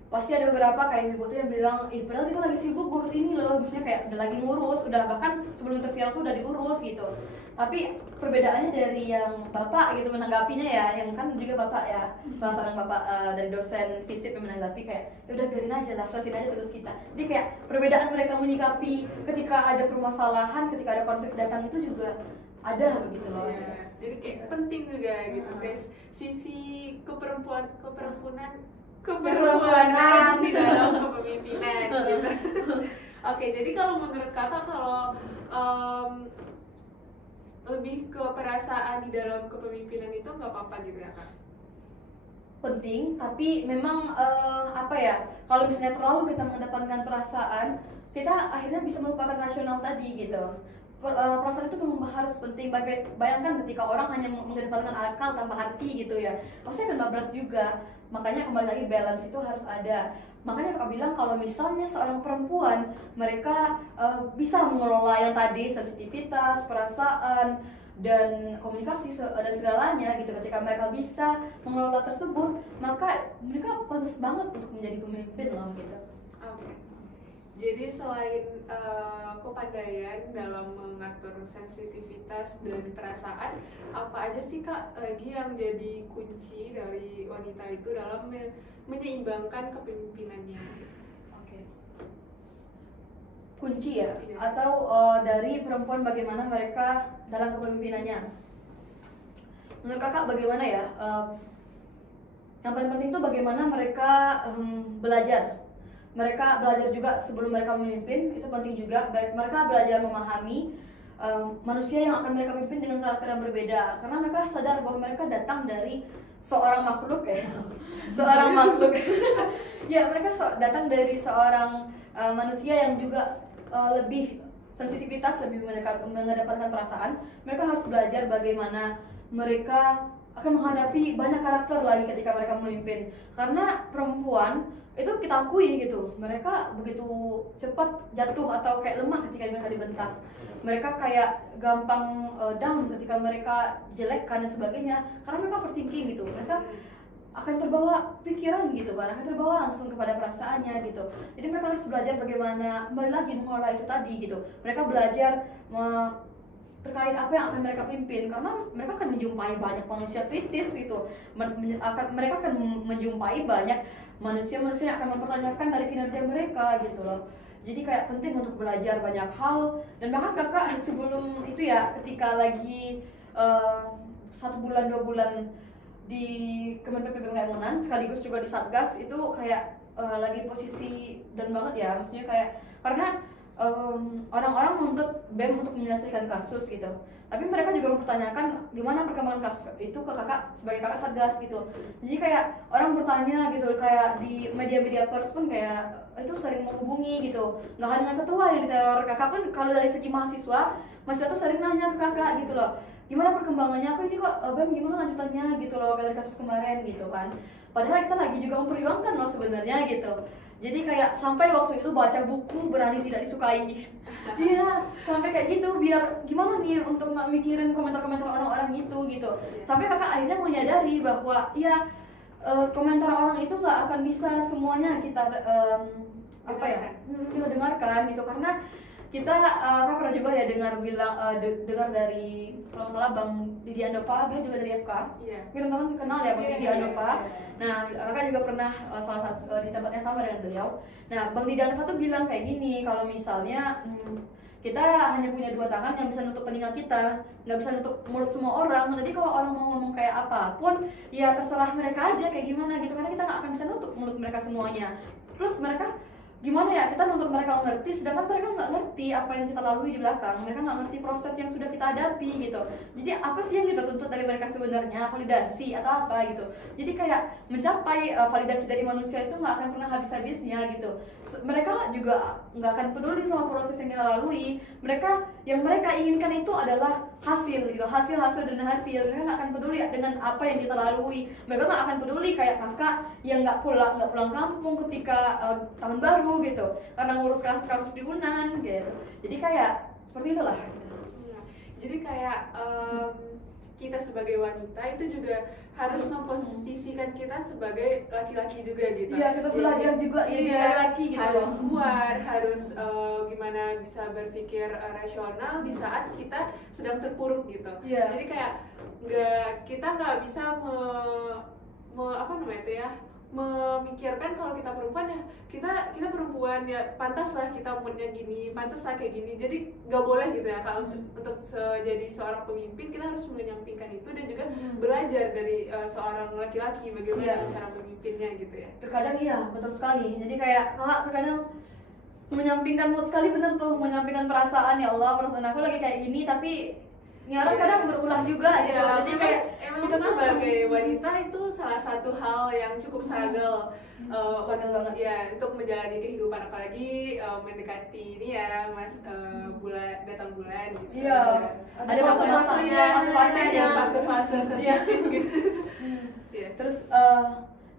pasti ada beberapa kayak ibu tuh yang bilang, ih padahal kita lagi sibuk ngurus ini loh, misalnya kayak udah lagi ngurus, udah bahkan sebelum itu viral tuh udah diurus gitu. Tapi perbedaannya dari yang bapak gitu menanggapinya ya, yang kan juga bapak ya, salah seorang bapak dari dosen FISIP yang menanggapi kayak, ya udah biarin aja lah, selesain aja tugas kita. Jadi kayak perbedaan mereka menyikapi ketika ada permasalahan, ketika ada konflik datang itu juga ada begitu loh. Ya, jadi kayak penting juga gitu, sisi keperempuanan di dalam kepemimpinan gitu. Oke, jadi kalau menurut kakak kalau lebih ke perasaan di dalam kepemimpinan itu nggak apa-apa gitu ya kak? Penting, tapi memang apa ya, kalau misalnya terlalu kita mengedepankan perasaan, kita akhirnya bisa melupakan rasional tadi gitu. Perasaan itu memang harus penting. Bayangkan ketika orang hanya mengedepankan akal tanpa hati gitu ya, pasti akan bablas juga. Makanya kembali lagi balance itu harus ada. Makanya kakak bilang kalau misalnya seorang perempuan mereka bisa mengelola yang tadi sensitivitas, perasaan, dan komunikasi dan segalanya gitu, ketika mereka bisa mengelola tersebut, maka mereka pantas banget untuk menjadi pemimpin loh gitu. Oke. Jadi selain kepandaian dalam mengatur sensitivitas dan perasaan, apa aja sih kak lagi yang jadi kunci dari wanita itu dalam menyeimbangkan kepemimpinannya? Oke. Kunci ya? Iya. Atau dari perempuan bagaimana mereka dalam kepemimpinannya? Menurut kakak bagaimana ya? Yang paling penting itu bagaimana mereka belajar. Mereka belajar juga sebelum mereka memimpin, itu penting juga. Mereka belajar memahami manusia yang akan mereka pimpin dengan karakter yang berbeda, karena mereka sadar bahwa mereka datang dari seorang makhluk ya, seorang makhluk. Ya, mereka datang dari seorang manusia yang juga lebih sensitivitas, lebih mengedepankan perasaan. Mereka harus belajar bagaimana mereka akan menghadapi banyak karakter lagi ketika mereka memimpin, karena perempuan itu kita akui gitu, mereka begitu cepat jatuh atau kayak lemah ketika mereka dibentak. Mereka kayak gampang down ketika mereka jelekkan dan sebagainya, karena mereka overthinking gitu. Mereka akan terbawa pikiran gitu kan, akan terbawa langsung kepada perasaannya gitu. Jadi mereka harus belajar bagaimana kembali lagi mengelola itu tadi gitu. Mereka belajar terkait apa yang akan mereka pimpin, karena mereka akan menjumpai banyak manusia kritis gitu. Mereka akan menjumpai banyak manusia-manusia yang akan mempertanyakan dari kinerja mereka gitu loh. Jadi kayak penting untuk belajar banyak hal. Dan bahkan kakak sebelum itu ya, ketika lagi 1 bulan 2 bulan di Kementerian PPP Kemunan sekaligus juga di Satgas, itu kayak lagi posisi dan banget ya, maksudnya kayak karena orang-orang menuntut BEM untuk menyelesaikan kasus gitu, tapi mereka juga mempertanyakan gimana perkembangan kasus itu ke kakak sebagai kakak Satgas gitu. Jadi kayak orang bertanya gitu, kayak di media-media pers pun kayak itu sering menghubungi gitu, nggak hanya dengan ketua yang diteror. Kakak pun kalau dari segi mahasiswa tuh sering nanya ke kakak gitu loh, gimana perkembangannya, aku ini kok BEM gimana lanjutannya gitu loh dari kasus kemarin gitu kan. Padahal kita lagi juga memperjuangkan loh sebenarnya gitu. Jadi kayak sampai waktu itu baca buku berani tidak disukai. Iya, sampai kayak gitu, biar gimana nih untuk nggak mikirin komentar-komentar orang-orang itu gitu. Sampai kakak akhirnya menyadari bahwa ya komentar orang itu nggak akan bisa semuanya kita kita dengarkan gitu, karena kita kan pernah juga ya dengar dari kalau nggak salah Bang Didi Andova, beliau juga dari FK. Iya. Teman-teman kenal ya Bang Didi Andova. Nah, kakak juga pernah salah satu di tempatnya sama dengan beliau. Nah, Bang Didi Andova tuh bilang kayak gini, kalau misalnya kita hanya punya 2 tangan yang bisa nutup telinga kita, nggak bisa nutup mulut semua orang. Jadi kalau orang mau ngomong kayak apapun, ya terserah mereka aja kayak gimana gitu, karena kita nggak akan bisa nutup mulut mereka semuanya. Plus mereka gimana ya, kita nuntut mereka mengerti, sedangkan mereka nggak ngerti apa yang kita lalui di belakang. Mereka nggak ngerti proses yang sudah kita hadapi gitu. Jadi apa sih yang kita tuntut dari mereka sebenarnya, validasi atau apa gitu. Jadi kayak mencapai validasi dari manusia itu nggak akan pernah habis-habisnya gitu. Mereka juga nggak akan peduli sama proses yang kita lalui. Yang mereka inginkan itu adalah hasil gitu, hasil dan hasil. Mereka nggak akan peduli dengan apa yang kita lalui. Mereka nggak akan peduli kayak kakak yang nggak pulang kampung ketika tahun baru gitu, karena ngurus kasus-kasus di Unan gitu. Jadi kayak seperti itulah. Jadi kayak kita sebagai wanita itu juga harus memposisikan kita sebagai laki-laki juga gitu. Iya, kita belajar juga ya jadi laki-laki gitu. Harus kuat, harus gimana bisa berpikir rasional di saat kita sedang terpuruk gitu. Iya. Jadi kayak kita nggak bisa apa namanya itu ya, memikirkan kalau kita perempuan ya kita perempuan ya pantas lah kita moodnya gini, pantas lah kayak gini. Jadi nggak boleh gitu ya Kak, untuk jadi seorang pemimpin kita harus menyampingkan itu dan juga belajar dari seorang laki-laki bagaimana cara memimpinnya gitu ya. Terkadang iya, betul sekali. Jadi kayak Kakak terkadang menyampingkan mood sekali, bener tuh, menyampingkan perasaan. Ya Allah, perasaan aku lagi kayak gini, tapi ini orang kadang berulah juga gitu. Jadi kayak emang sebagai wanita itu salah satu hal yang cukup struggle. Struggle banget. Ya, untuk menjalani kehidupan, apalagi mendekati ini ya datang bulan gitu. Iya. Ada fase-fasenya, fase-fase sensitif gitu. Iya. Terus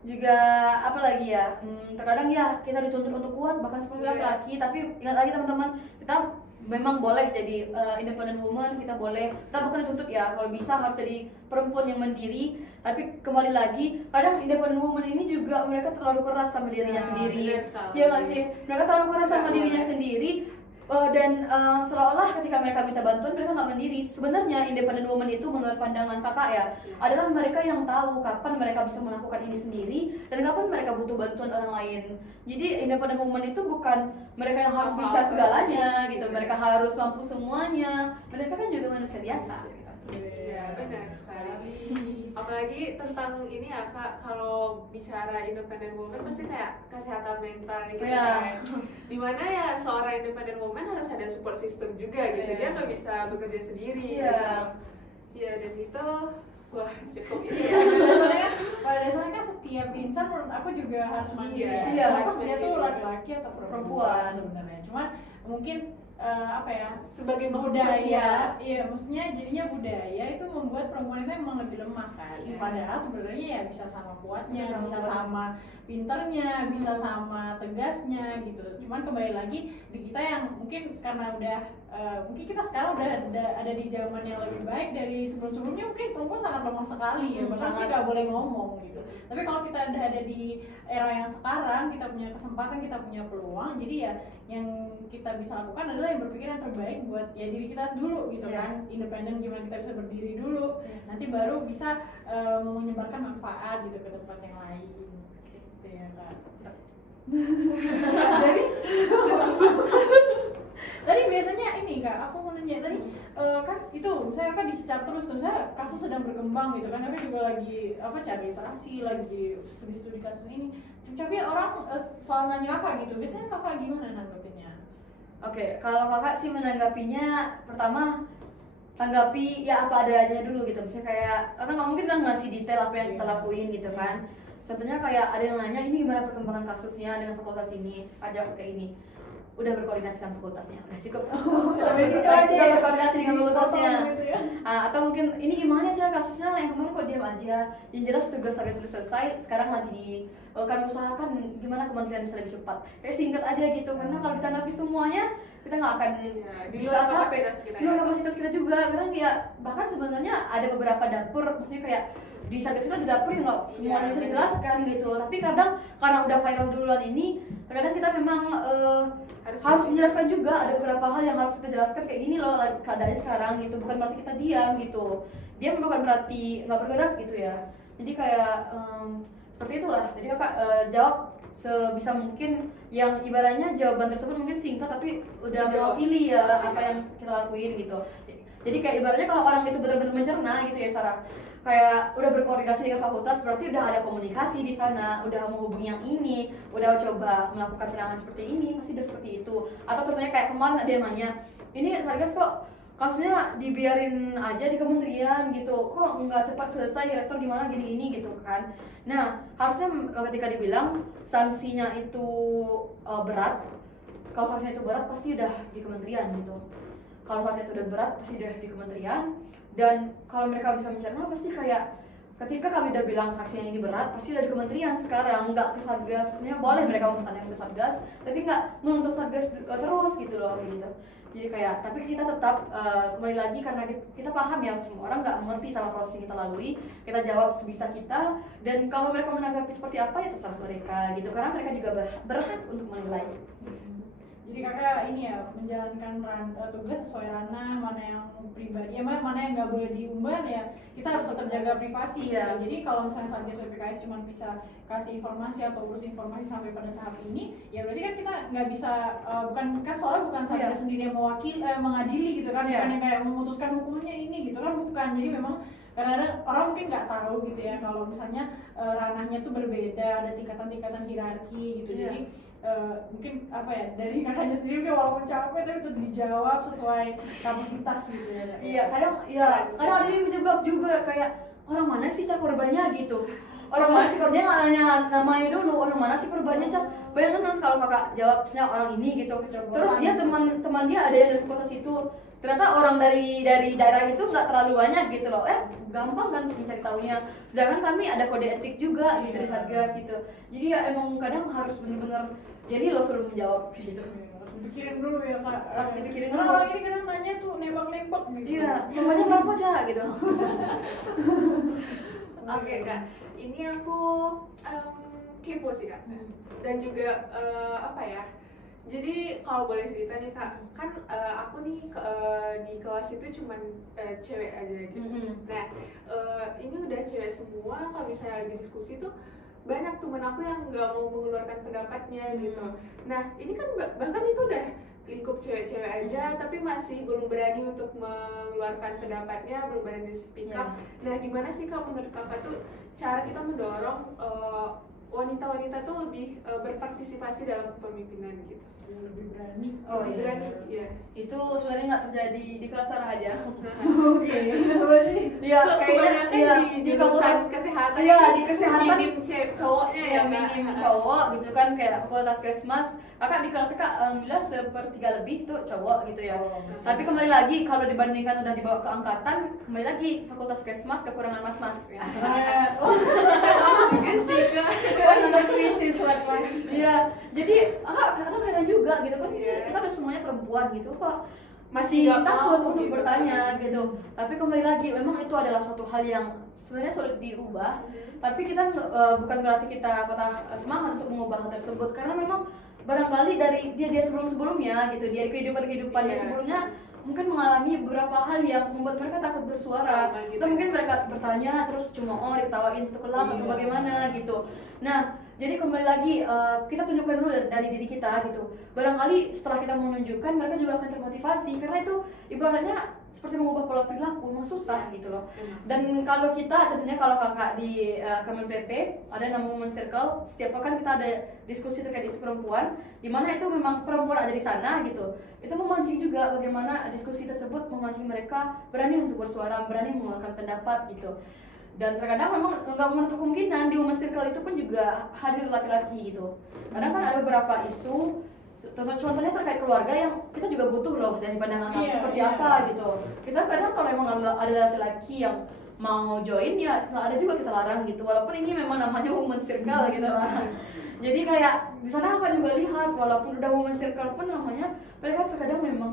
juga apa lagi ya, terkadang ya kita dituntut untuk kuat bahkan sebagai laki-laki, tapi ingat lagi teman-teman, kita memang boleh jadi independent woman, kita bukan dituntut ya, kalau bisa harus jadi perempuan yang mandiri. Tapi kembali lagi, kadang independent woman ini juga mereka terlalu keras sama dirinya sendiri. Iya nggak sih, mereka terlalu keras sama dirinya sendiri. Dan seolah-olah ketika mereka minta bantuan mereka nggak mandiri. Sebenarnya independent woman itu menurut pandangan kakak ya adalah mereka yang tahu kapan mereka bisa melakukan ini sendiri dan kapan mereka butuh bantuan orang lain. Jadi independent woman itu bukan mereka yang harus bisa segalanya gitu, mereka harus mampu semuanya. Mereka kan juga manusia biasa. Iya benar sekali. Apalagi tentang ini ya Kak, kalau bicara independent woman pasti kayak kesehatan mental gitu kan. Dimana ya seorang independent woman harus ada support system juga gitu. Dia nggak bisa bekerja sendiri gitu. Iya, dan itu wah cukup ini ya. Pada dasarnya kan setiap insan menurut aku juga harus mandiri. Iya, lepas dia tuh laki-laki atau perempuan sebenarnya. Cuman mungkin apa ya, sebagai budaya, iya maksudnya jadinya budaya itu membuat perempuan itu emang lebih lemah kan. Padahal sebenarnya ya bisa sama kuatnya, bisa sama pinternya, bisa sama tegasnya gitu. Cuman kembali lagi di kita yang mungkin karena udah mungkin kita sekarang udah ada di zaman yang lebih baik dari sebelum-sebelumnya, mungkin perempuan sangat lemah sekali ya, bahkan kita nggak boleh ngomong gitu. Tapi kalau kita udah ada di era yang sekarang, kita punya kesempatan, kita punya peluang, jadi ya yang kita bisa lakukan adalah yang berpikir yang terbaik buat ya diri kita dulu gitu kan, independen, gimana kita bisa berdiri dulu, nanti baru bisa menyebarkan manfaat gitu ke tempat yang lain gitu ya Kak. Jadi tadi biasanya ini Kak, aku mau nanya tadi kan itu saya kan dicecar terus tuh, saya kasus sedang berkembang gitu kan, tapi juga lagi cari literasi, lagi studi kasus ini. Tapi orang soal nanya Kakak gitu, biasanya Kakak gimana nanggepinnya? Oke, kalau Kakak sih menanggapinya pertama tanggapi ya apa adanya dulu gitu. Misalnya kayak kan nggak mungkin kan ngasih detail apa yang kita lakuin gitu kan. Contohnya kayak ada yang nanya ini gimana perkembangan kasusnya dengan fakultas ini, ajak kayak ini. Udah berkoordinasi dengan fakultasnya, udah cukup. Udah berkoordinasi dengan fakultasnya. Atau mungkin ini gimana aja kasusnya yang kemarin kok diam aja. Yang jelas tugas lagi sudah selesai, sekarang lagi kami usahakan gimana kementerian bisa lebih cepat. Kayak singkat aja gitu, karena kalau ditanggapi semuanya kita nggak akan bisa capek. Di luar kapasitas kita juga, karena ya bahkan sebenarnya ada beberapa dapur, maksudnya kayak di satgas itu ada dapur yang nggak semuanya bisa dijelaskan gitu. Tapi kadang karena udah viral duluan ini, terkadang kita memang harus menjelaskan juga ada beberapa hal yang harus kita jelaskan, kayak gini loh keadaannya sekarang gitu. Bukan berarti kita diam gitu, diam bukan berarti nggak bergerak gitu ya. Jadi kayak seperti itulah. Jadi Kakak jawab sebisa mungkin yang ibaratnya jawaban tersebut mungkin singkat tapi udah mewakili ya apa yang kita lakuin gitu. Jadi kayak ibaratnya kalau orang itu benar-benar mencerna gitu ya Sarah, kayak udah berkoordinasi dengan fakultas berarti udah ada komunikasi di sana, udah menghubungi yang ini, udah coba melakukan penanganan seperti ini, pasti udah seperti itu. Atau contohnya kayak kemarin ada yang nanya, ini Satgas kok kasusnya dibiarin aja di kementerian gitu, kok nggak cepat selesai, rektor gimana gini-gini gitu kan. Nah harusnya ketika dibilang sanksinya itu berat, kalau sanksinya itu berat pasti udah di kementerian gitu. Kalau sanksinya itu udah berat pasti udah di kementerian. Dan kalau mereka bisa mencerna pasti kayak ketika kami udah bilang saksinya ini berat pasti udah di kementerian sekarang, nggak ke Satgas. Maksudnya boleh mereka mempertanyakan ke Satgas tapi nggak menuntut Satgas terus gitu loh kayak gitu. Jadi kayak, tapi kita tetap kembali lagi karena kita paham ya semua orang nggak mengerti sama proses yang kita lalui, kita jawab sebisa kita, dan kalau mereka menanggapi seperti apa ya terserah mereka gitu, karena mereka juga berhak untuk menilai. Jadi kakak ini ya menjalankan tugas sesuai ranah, mana yang pribadi, mana yang nggak boleh diumbar ya kita harus tetap jaga privasi. Iya. Gitu. Jadi kalau misalnya Satgas WPKS cuma bisa kasih informasi atau urus informasi sampai pada tahap ini, ya berarti kan kita nggak bisa soalnya bukan Satgas sendiri yang mengadili gitu kan, bukan yang kayak memutuskan hukumannya ini gitu kan, bukan. Jadi memang kadang-kadang orang mungkin nggak tahu gitu ya kalau misalnya ranahnya tuh berbeda, ada tingkatan-tingkatan hierarki gitu. Jadi mungkin apa ya dari kakaknya sendiri walaupun capek tapi tetap dijawab sesuai kapasitas gitu ya. Iya, kadang ada yang menjebak juga kayak orang mana sih korbannya gitu. Orang mana sih korbannya nggak nanya namanya dulu, orang mana sih korbannya Cak. Bayangkan kan kalau kakak jawab misalnya orang ini gitu. Terus dia teman dia ada yang dari fakultas itu. Ternyata orang dari daerah itu nggak terlalu banyak gitu loh. Gampang kan untuk mencari tahunya. Sedangkan kami ada kode etik juga gitu di Satgas gitu. Jadi ya emang kadang harus benar-benar jadi lo suruh menjawab gitu. Harus dipikirin dulu ya kak. Harus dipikirin dulu. Karena orang ini kadang nanya tuh nembak-nembak gitu. Iya, namanya berapa Cak gitu. Oke kak, ini aku kepo sih kak. Dan juga apa ya? Jadi kalau boleh cerita nih kak, kan aku nih di kelas itu cuman cewek aja gitu. Nah ini udah cewek semua. Kalau misalnya lagi diskusi tuh banyak temen aku yang nggak mau mengeluarkan pendapatnya gitu. Nah ini kan bahkan itu udah lingkup cewek-cewek aja, tapi masih belum berani untuk mengeluarkan pendapatnya, belum berani speak up. Nah gimana sih kak menurut kakak tuh cara kita mendorong wanita-wanita tuh lebih berpartisipasi dalam kepemimpinan gitu? Lebih berani. Oh iya. Berani, iya. Itu sebenarnya nggak terjadi di kelas Sarah aja. Oke. Iya, kayaknya di fakultas kesehatan. Iya, di kesehatan minim cowoknya ya, minim cowok gitu kan, kayak fakultas Kesmas. Kakak di kelas Kak alhamdulillah 1/3 lebih tuh cowok gitu ya. Tapi kembali lagi kalau dibandingkan udah dibawa ke angkatan, kembali lagi fakultas Kesmas kekurangan mas-mas ya. Juga sih kak. Ada krisis lagi. Iya. Jadi kadang heran juga gitu kan. Kita udah semuanya perempuan gitu kok masih takut untuk bertanya gitu. Tapi kembali lagi memang itu adalah suatu hal yang sebenarnya sulit diubah. Tapi kita bukan berarti kita patah semangat untuk mengubah hal tersebut, karena memang barangkali dari dia sebelumnya gitu, dia kehidupannya sebelumnya mungkin mengalami beberapa hal yang membuat mereka takut bersuara. Atau mungkin mereka bertanya terus cuma diketawain satu kelas atau bagaimana gitu. Nah, jadi kembali lagi kita tunjukkan dulu dari diri kita gitu. Barangkali setelah kita menunjukkan, mereka juga akan termotivasi, karena itu ibaratnya seperti mengubah pola perilaku, memang susah gitu loh. Dan kalau kita, contohnya kalau kakak di Kemenprep ada namanya Women Circle, setiap pekan kita ada diskusi terkait isu perempuan, di mana itu memang perempuan ada di sana gitu. Itu memancing juga bagaimana diskusi tersebut memancing mereka berani untuk bersuara, berani mengeluarkan pendapat gitu. Dan terkadang memang nggak menutup kemungkinan di Women Circle itu pun juga hadir laki-laki gitu. Kadang kan ada beberapa isu, contohnya terkait keluarga yang kita juga butuh loh dari pandangan kami seperti apa gitu. Kita kadang kalau emang ada laki-laki yang mau join ya nggak ada juga kita larang gitu, walaupun ini memang namanya Women Circle gitu lah. Jadi kayak di sana kakak juga lihat walaupun udah Women Circle pun namanya mereka terkadang memang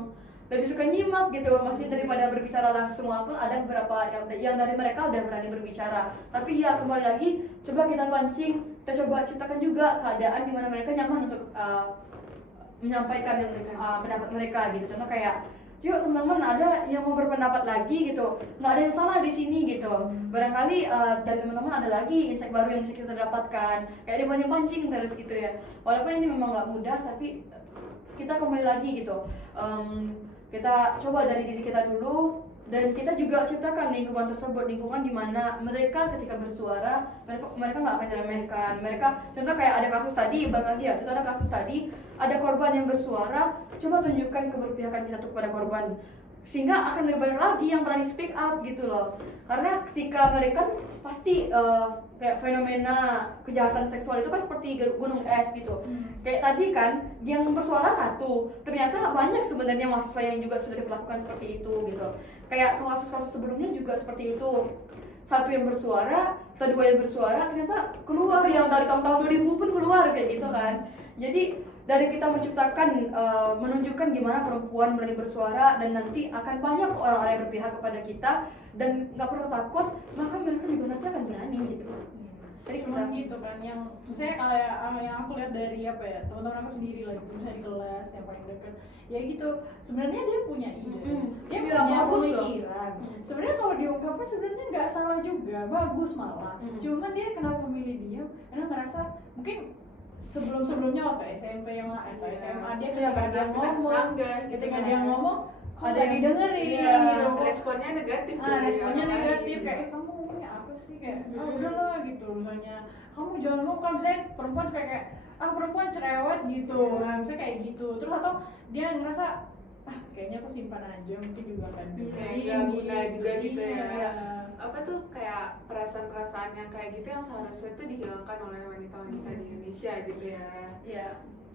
lebih suka nyimak gitu, maksudnya daripada berbicara langsung, walaupun ada beberapa yang dari mereka udah berani berbicara. Tapi ya kembali lagi coba kita pancing, kita coba ciptakan juga keadaan di mana mereka nyaman untuk menyampaikan pendapat mereka gitu. Contoh kayak, yuk teman-teman ada yang mau berpendapat lagi gitu, nggak ada yang salah di sini gitu. Barangkali dari teman-teman ada lagi insight baru yang bisa kita dapatkan, kayak dipancing terus gitu ya. Walaupun ini memang nggak mudah, tapi kita kembali lagi gitu. Kita coba dari diri kita dulu, dan kita juga ciptakan lingkungan tersebut, lingkungan di mana mereka ketika bersuara mereka nggak akan diremehkan. Mereka contoh kayak ada kasus tadi, contoh ada kasus tadi ada korban yang bersuara, coba tunjukkan keberpihakan kita kepada korban, sehingga akan lebih banyak lagi yang berani speak up gitu loh. Karena ketika mereka pasti kayak fenomena kejahatan seksual itu kan seperti gunung es gitu. Kayak tadi kan yang bersuara satu, ternyata banyak sebenarnya mahasiswa yang juga sudah diperlakukan seperti itu gitu. Kayak kasus-kasus sebelumnya juga seperti itu. Satu yang bersuara, kedua yang bersuara, ternyata keluar yang dari tahun-tahun 2000 pun keluar kayak gitu kan. Jadi dari kita menciptakan, menunjukkan gimana perempuan berani bersuara, dan nanti akan banyak orang-orang yang berpihak kepada kita dan nggak perlu takut, maka mereka juga nanti akan berani gitu. Jadi Cuma gitu kan, yang misalnya kalau yang aku lihat dari apa ya, teman-teman aku sendiri lah gitu, misalnya di kelas yang paling deket, ya gitu, sebenarnya dia punya ide, dia Iya, punya bagus loh. pemikiran. Sebenarnya kalau diungkapkan sebenarnya nggak salah juga, bagus malah. Cuman dia kenapa memilih diam? Karena ngerasa mungkin sebelumnya waktu SMP atau SMA dia ketika dia ngomong, ketika dia ngomong kok Ada nggak yang- didengerin iya, gitu. responnya negatif. Responnya negatif kayak kamu ngomongnya apa sih, kayak udahlah gitu, misalnya kamu jangan ngomong, kan misalnya perempuan suka kayak perempuan cerewet gitu, nah misalnya kayak gitu, terus atau dia ngerasa kayaknya aku simpan aja, mungkin juga kan nggak guna juga gitu ya. Iya. Apa tuh kayak perasaan-perasaan yang kayak gitu yang seharusnya itu dihilangkan oleh wanita-wanita di Indonesia gitu ya. Ya,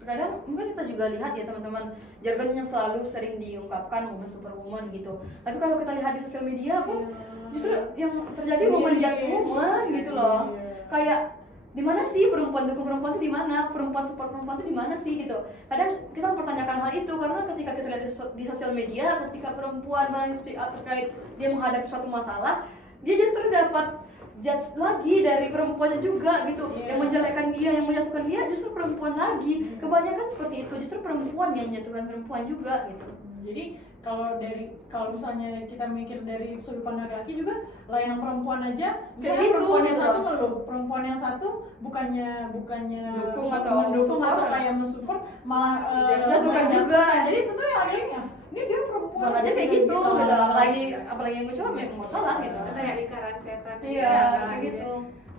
kadang mungkin kita juga lihat ya teman-teman, jargon yang selalu sering diungkapkan woman superwoman gitu. Tapi kalau kita lihat di sosial media pun justru yang terjadi woman judge woman gitu loh. Kayak di mana sih perempuan dukung perempuan itu, di mana perempuan support perempuan itu, di mana sih gitu. Kadang kita mempertanyakan hal itu karena ketika kita lihat di sosial media, ketika perempuan berani speak up terkait dia menghadapi suatu masalah, dia justru dapat judge lagi dari perempuannya juga gitu. Yang menjelekkan dia, yang menjatuhkan dia justru perempuan lagi. Kebanyakan seperti itu, justru perempuan yang menjatuhkan perempuan juga gitu. Jadi kalau misalnya kita mikir dari sudut pandang laki juga lah, yang perempuan aja misalnya gitu, perempuan yang gitu. satu ngeluh, perempuan yang satu bukannya Dukung atau mendukung atau support. kayak mensupport, malah Jatuhkan juga. menjatuhkan. Jadi tentu yang ada yang ini dia perempuan Bukan aja kayak gitu gitu. Apalagi yang gue coba memang salah gitu. Itu kayak lingkaran setan. Iya, ya, kayak gitu.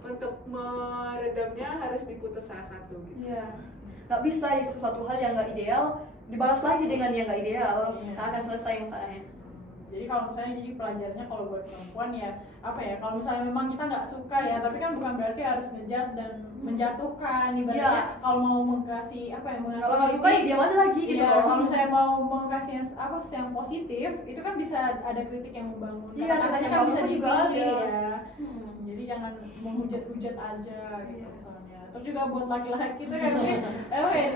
Untuk meredamnya harus diputus salah satu gitu. Iya, nggak bisa ya, sesuatu hal yang nggak ideal dibalas lagi dengan yang nggak ideal, Iya. nggak akan selesai masalahnya. Jadi kalau misalnya jadi pelajarannya kalau buat perempuan ya apa ya, kalau misalnya memang kita nggak suka ya, tapi kan bukan berarti harus ngejudge dan menjatuhkan. Ibaratnya Iya. kalau mau mengasih apa ya, mengasih Kalau nggak suka ya diam aja lagi gitu. Iya, kalau misalnya mau mengasih yang positif, itu kan bisa ada kritik yang membangun. Iya, Katanya kritik kan yang bisa bagus juga dipilih ada. ya. Jadi jangan menghujat-hujat aja gitu misalnya. Terus juga buat laki-laki itu kan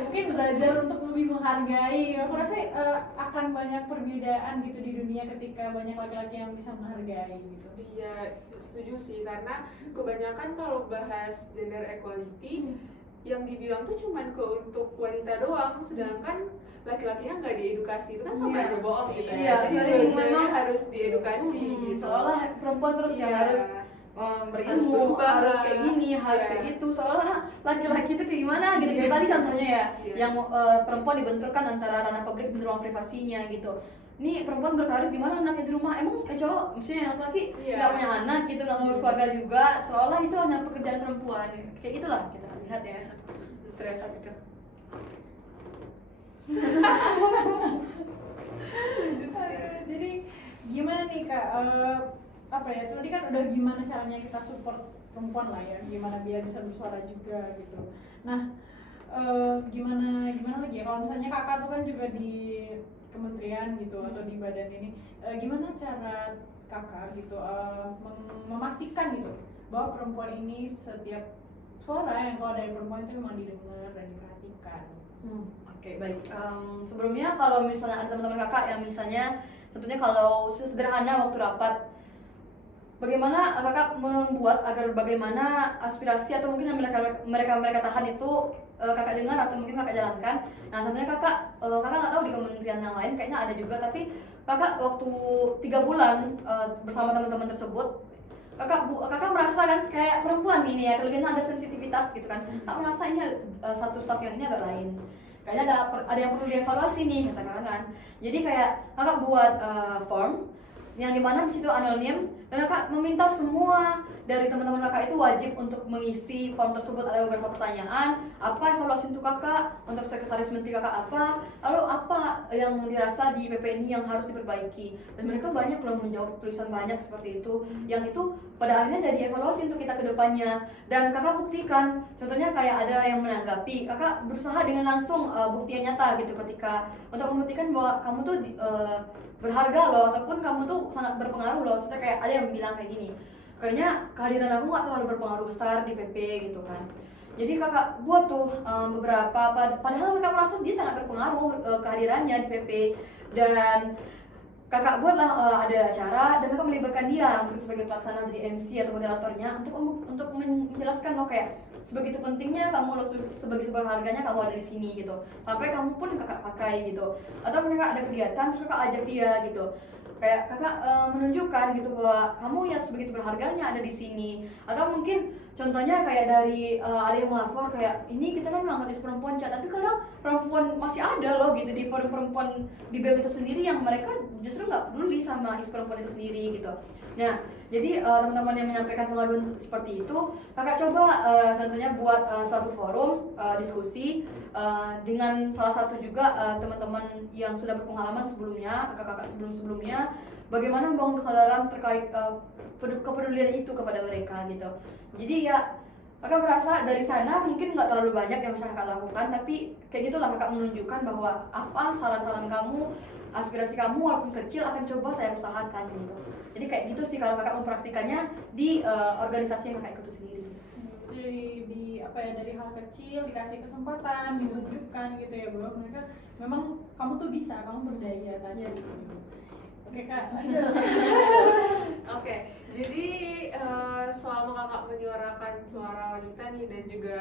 mungkin belajar untuk lebih menghargai. Aku rasa akan banyak perbedaan gitu di dunia ketika banyak laki-laki yang bisa menghargai gitu. Iya, setuju sih, karena kebanyakan kalau bahas gender equality yang dibilang tuh cuman untuk wanita doang, sedangkan laki-lakinya nggak diedukasi, itu kan sama Iya. aja bohong gitu ya. Iya, Jadi soalnya dua-duanya memang harus diedukasi gitu. Seolah perempuan terus yang Iya. harus Harus berilmu, berubah harus lah. kayak gini, harus Iya. kayak gitu. Seolah laki-laki itu kayak gimana gitu. Kayak tadi contohnya ya, Iya. yang perempuan dibenturkan antara ranah publik dan ruang privasinya gitu. Ini perempuan berkarir gimana anaknya di rumah, emang cowok, maksudnya yang laki Iya. nggak punya anak gitu, nggak ngurus keluarga juga, seolah itu hanya pekerjaan perempuan. Kayak gitulah kita lihat ya, ternyata gitu. Jadi gimana nih Kak, apa ya, itu tadi kan udah gimana caranya kita support perempuan lah ya, gimana biar bisa bersuara juga gitu. Nah, gimana lagi ya, kalau misalnya kakak tuh kan juga di kementerian gitu atau di badan ini, gimana cara kakak gitu memastikan gitu bahwa perempuan ini setiap suara yang keluar dari perempuan itu memang didengar dan diperhatikan. Oke, baik. Sebelumnya kalau misalnya ada teman-teman kakak yang misalnya, tentunya kalau sederhana waktu rapat, bagaimana kakak membuat agar bagaimana aspirasi atau mungkin yang mereka tahan itu kakak dengar atau mungkin kakak jalankan. Nah, sebenarnya kakak nggak tahu di kementerian yang lain kayaknya ada juga, tapi kakak waktu 3 bulan bersama teman-teman tersebut, kakak merasa kan kayak perempuan ini ya, kelebihan ada sensitivitas gitu kan. Kakak merasa ini satu staff yang ini agak lain, kayaknya ada yang perlu dievaluasi nih katakan kan. Jadi kayak kakak buat form yang dimana di situ anonim, dan kakak meminta semua dari teman-teman kakak itu wajib untuk mengisi form tersebut. Ada beberapa pertanyaan, apa evaluasi untuk kakak, untuk sekretaris menteri kakak apa, lalu apa yang dirasa di PP ini yang harus diperbaiki. Dan mereka banyak loh menjawab tulisan banyak seperti itu, yang itu pada akhirnya jadi evaluasi untuk kita ke depannya. Dan kakak buktikan, contohnya kayak ada yang menanggapi, kakak berusaha dengan langsung bukti yang nyata gitu, ketika untuk membuktikan bahwa kamu tuh berharga loh, ataupun kamu tuh sangat berpengaruh loh. Contohnya kayak ada yang bilang kayak gini, kayaknya kehadiran aku nggak terlalu berpengaruh besar di PP gitu kan. Jadi kakak buat tuh beberapa, padahal kakak merasa dia sangat berpengaruh kehadirannya di PP, dan kakak buatlah ada acara dan kakak melibatkan dia untuk sebagai pelaksana jadi MC atau moderatornya untuk menjelaskan loh kayak sebegitu pentingnya kamu loh, sebegitu berharganya kamu ada di sini gitu, sampai kamu pun kakak pakai gitu. Atau mereka ada kegiatan terus kakak ajak dia gitu, kayak kakak menunjukkan gitu bahwa kamu ya sebegitu berharganya ada di sini. Atau mungkin contohnya kayak dari ada yang melapor kayak ini kita kan mengangkat isu perempuan Cak, tapi kadang perempuan masih ada loh gitu di forum perempuan di BEM itu sendiri yang mereka justru nggak peduli sama isu perempuan itu sendiri gitu. Nah, jadi teman-teman yang menyampaikan pengaduan seperti itu, kakak coba contohnya buat suatu forum diskusi dengan salah satu juga teman-teman yang sudah berpengalaman sebelumnya, kakak-kakak sebelum-sebelumnya, bagaimana membangun kesadaran terkait kepedulian itu kepada mereka gitu. Jadi ya kakak merasa dari sana mungkin nggak terlalu banyak yang bisa kakak lakukan, tapi kayak gitulah kakak menunjukkan bahwa apa saran-saran kamu, aspirasi kamu walaupun kecil akan coba saya usahakan gitu. Jadi kayak gitu sih kalau kakak mempraktikannya di organisasi yang kakak ikuti sendiri. Jadi di apa ya, dari hal kecil dikasih kesempatan, ditunjukkan gitu ya bahwa mereka memang kamu tuh bisa, kamu berdaya tadi. Gitu. Oke Kak. Oke, jadi selama kakak menyuarakan suara wanita nih dan juga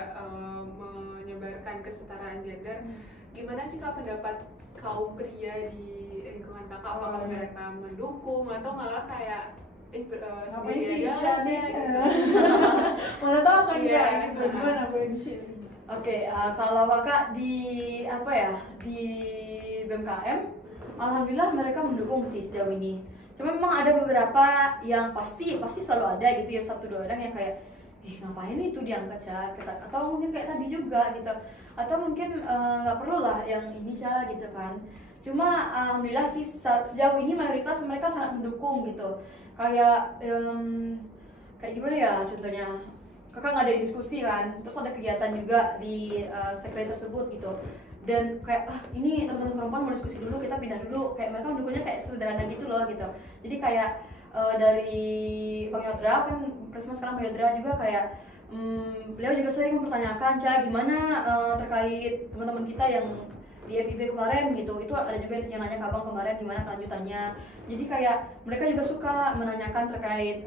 menyebarkan kesetaraan gender, gimana sih Kak pendapat kaum pria di lingkungan kakak? Apakah mereka mendukung atau malah kayak Ngapain sih sendiri aja Cak? gitu? Mana tahu kan Iya. Kak, gimana boleh di-share? Oke, kalau kakak di apa ya di BMKM, alhamdulillah mereka mendukung sih sejauh ini. Cuma memang ada beberapa yang pasti selalu ada gitu ya, 1-2 orang yang kayak ngapain itu diangkat Cak, atau mungkin kayak tadi juga gitu, atau mungkin nggak perlu lah yang ini Cak gitu kan. Cuma alhamdulillah sih sejauh ini mayoritas mereka sangat mendukung gitu. Kayak gimana ya contohnya, kakak ngadain diskusi kan, terus ada kegiatan juga di sekre tersebut gitu, dan kayak ini teman-teman perempuan mau diskusi dulu, kita pindah dulu, kayak mereka mendukungnya kayak sederhana gitu loh gitu. Jadi kayak dari Bang Yodra kan, Presma sekarang Bang Yodra juga kayak beliau juga sering mempertanyakan Cak gimana terkait teman-teman kita yang di FIB kemarin gitu, itu ada juga yang nanya ke abang kemarin gimana kelanjutannya. Jadi kayak mereka juga suka menanyakan terkait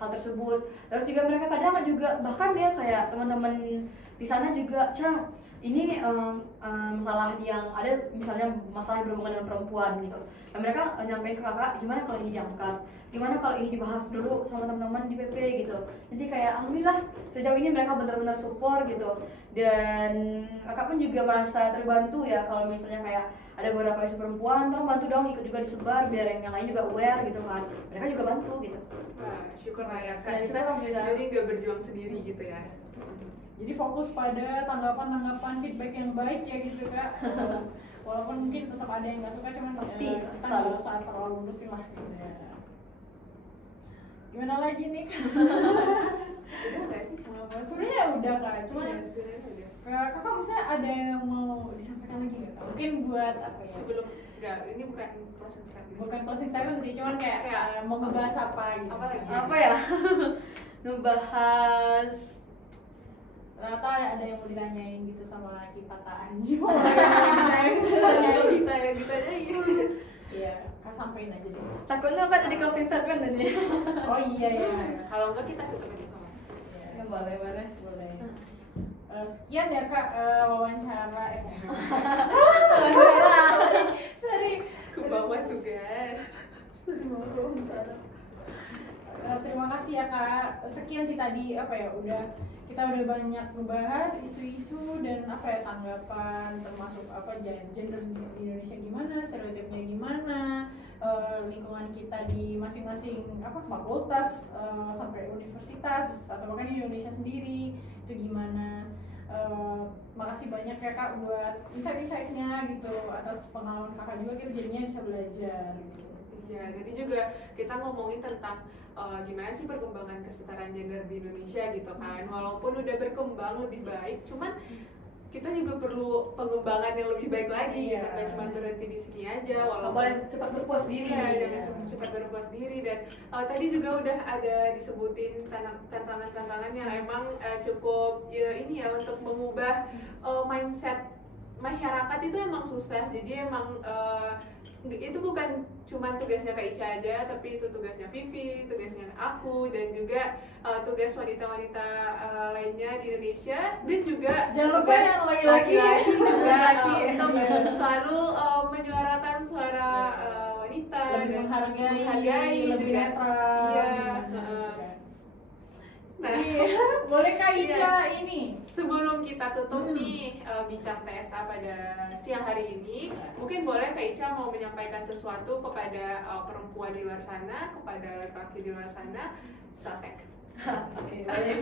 hal tersebut. Terus juga mereka kadang juga bahkan ya kayak teman-teman di sana juga Cak ini masalah yang ada, misalnya masalah yang berhubungan dengan perempuan gitu, dan mereka nyampein ke kakak gimana kalau ini diangkat, gimana kalau ini dibahas dulu sama teman-teman di PP gitu. Jadi kayak alhamdulillah sejauh ini mereka benar-benar support gitu, dan kakak pun juga merasa terbantu ya kalau misalnya kayak ada beberapa isu perempuan, tolong bantu dong ikut juga disebar biar yang lain juga aware gitu kan. Mereka juga bantu gitu. Wah, syukur lah ya Ya, Kak, syukur, kita alhamdulillah. jadi nggak berjuang sendiri gitu ya. Jadi fokus pada tanggapan feedback yang baik ya gitu Kak. Walaupun mungkin tetap ada yang nggak suka, cuman Pasti, kita selalu. nggak usah terlalu bersin lah gitu ya. Gimana lagi nih Kak? Udah nggak sih? Sebenarnya udah Kak, cuman Iya, sebenarnya udah. kakak misalnya ada yang mau disampaikan lagi nggak Kak? Mungkin buat apa ya? Sebelum nggak, ini bukan closing statement. Bukan closing statement sih, cuman kayak Kayak mau ngebahas apa gitu. apa lagi? Apa ya? Ngebahas Ternyata ada yang mau ditanyain gitu sama kita Kak Anji. Mau Kalau kita yang ditanyain. Iya, Kak sampein aja deh. takutnya kan jadi closing statement tadi. Oh iya ya. Kalau enggak kita tutup aja sama. Ya boleh. Boleh. Sekian ya Kak wawancara. Sorry. Ke bawah tuh guys. Terima kasih ya Kak. Sekian sih tadi apa ya, kita udah banyak ngebahas isu-isu dan apa ya, tanggapan termasuk apa gender di Indonesia gimana, stereotipnya gimana, lingkungan kita di masing-masing apa fakultas sampai universitas atau bahkan di Indonesia sendiri itu gimana. Makasih banyak ya Kak buat insight-insightnya gitu, atas pengalaman Kakak juga kita jadinya bisa belajar gitu. Iya, jadi juga kita ngomongin tentang gimana sih perkembangan kesetaraan gender di Indonesia gitu kan. Walaupun udah berkembang lebih baik, cuman kita juga perlu pengembangan yang lebih baik lagi Iya. gitu, nggak cuma berhenti di sini aja. Nggak Walaupun boleh cepat berpuas diri. Iya, jangan cepat berpuas diri. Dan tadi juga udah ada disebutin tantangan-tantangan yang emang cukup ya, ini ya untuk mengubah mindset masyarakat itu emang susah. Jadi emang itu bukan cuma tugasnya Kak Ica aja, tapi itu tugasnya Vivi, tugasnya aku, dan juga tugas wanita-wanita lainnya di Indonesia, dan juga Jangan lupa tugas yang laki-laki juga Laki. untuk selalu menyuarakan suara wanita lebih dan menghargai, lebih juga. netral. Iya. gitu. Nah, Iya, boleh Kak Ica Iya. ini. sebelum kita tutup nih bincang TSA pada siang hari ini, mungkin boleh Kak Ica mau menyampaikan sesuatu kepada perempuan di luar sana, kepada laki-laki di luar sana, silakan. Oke, baik.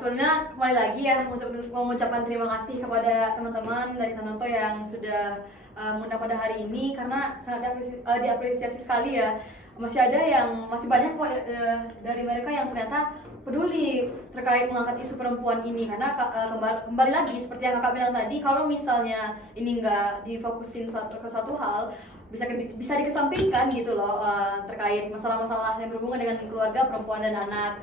Sebenarnya kembali lagi ya untuk mengucapkan terima kasih kepada teman-teman dari Tanoto yang sudah mengundang pada hari ini, karena sangat diapresiasi sekali ya. Masih ada yang masih banyak kok dari mereka yang ternyata peduli terkait mengangkat isu perempuan ini, karena kembali lagi seperti yang kakak bilang tadi, kalau misalnya ini nggak difokusin ke suatu hal, bisa dikesampingkan gitu loh, terkait masalah-masalah yang berhubungan dengan keluarga, perempuan dan anak.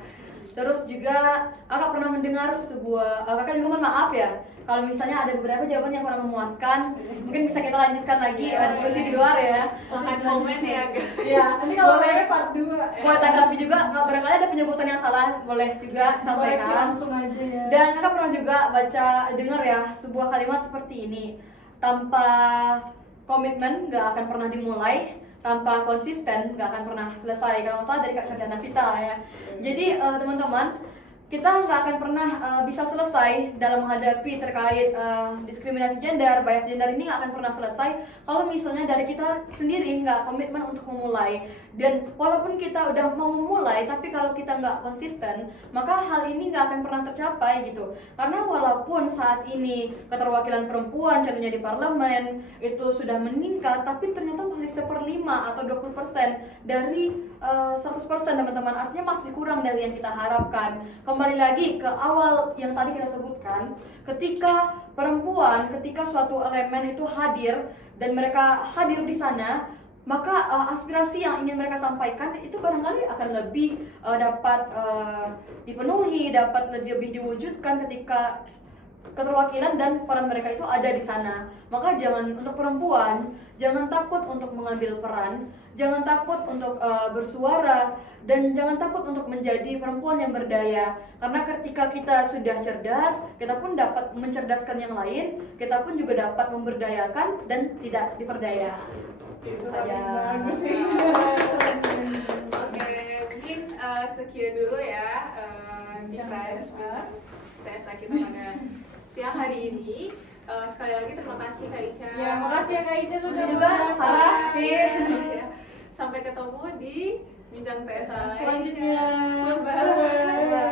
Terus juga kakak pernah mendengar sebuah, kakak juga mohon maaf ya kalau misalnya ada beberapa jawaban yang kurang memuaskan, mungkin bisa kita lanjutkan lagi diskusi di luar ya. Silahkan komen ya, guys. Iya, nanti kalau Boleh. boleh part 2. Boleh tanggapi juga, kalau barangkali ada penyebutan yang salah boleh juga Koreksi disampaikan. langsung aja ya. Dan kakak pernah juga dengar ya sebuah kalimat seperti ini, tanpa komitmen nggak akan pernah dimulai, tanpa konsisten nggak akan pernah selesai. Kalau nggak salah dari Kak Sarjana Vita ya. Jadi teman-teman, kita nggak akan pernah bisa selesai dalam menghadapi terkait diskriminasi gender, bias gender ini nggak akan pernah selesai kalau misalnya dari kita sendiri nggak komitmen untuk memulai. Dan walaupun kita udah mau memulai, tapi kalau kita nggak konsisten, maka hal ini nggak akan pernah tercapai gitu. Karena walaupun saat ini keterwakilan perempuan contohnya di parlemen itu sudah meningkat, tapi ternyata masih 1/5 atau 20% dari 100% teman-teman, artinya masih kurang dari yang kita harapkan. Kembali lagi ke awal yang tadi kita sebutkan, ketika perempuan, ketika suatu elemen itu hadir dan mereka hadir di sana, maka aspirasi yang ingin mereka sampaikan itu barangkali akan lebih dapat dipenuhi, dapat lebih diwujudkan ketika keterwakilan dan peran mereka itu ada di sana. Maka jangan, untuk perempuan, jangan takut untuk mengambil peran, jangan takut untuk bersuara, dan jangan takut untuk menjadi perempuan yang berdaya. Karena ketika kita sudah cerdas, kita pun dapat mencerdaskan yang lain, kita pun juga dapat memberdayakan dan tidak diperdaya. Itu saja. Bagus sih. Oke, mungkin sekian dulu ya kita TSA kita pada siang hari ini. Sekali lagi terima kasih Kak Ica. Ya, makasih ya Kak Ica sudah juga, mengundang Sarah. saya. Ya. Sampai ketemu di bincang TSA Selanjutnya. Bye-bye.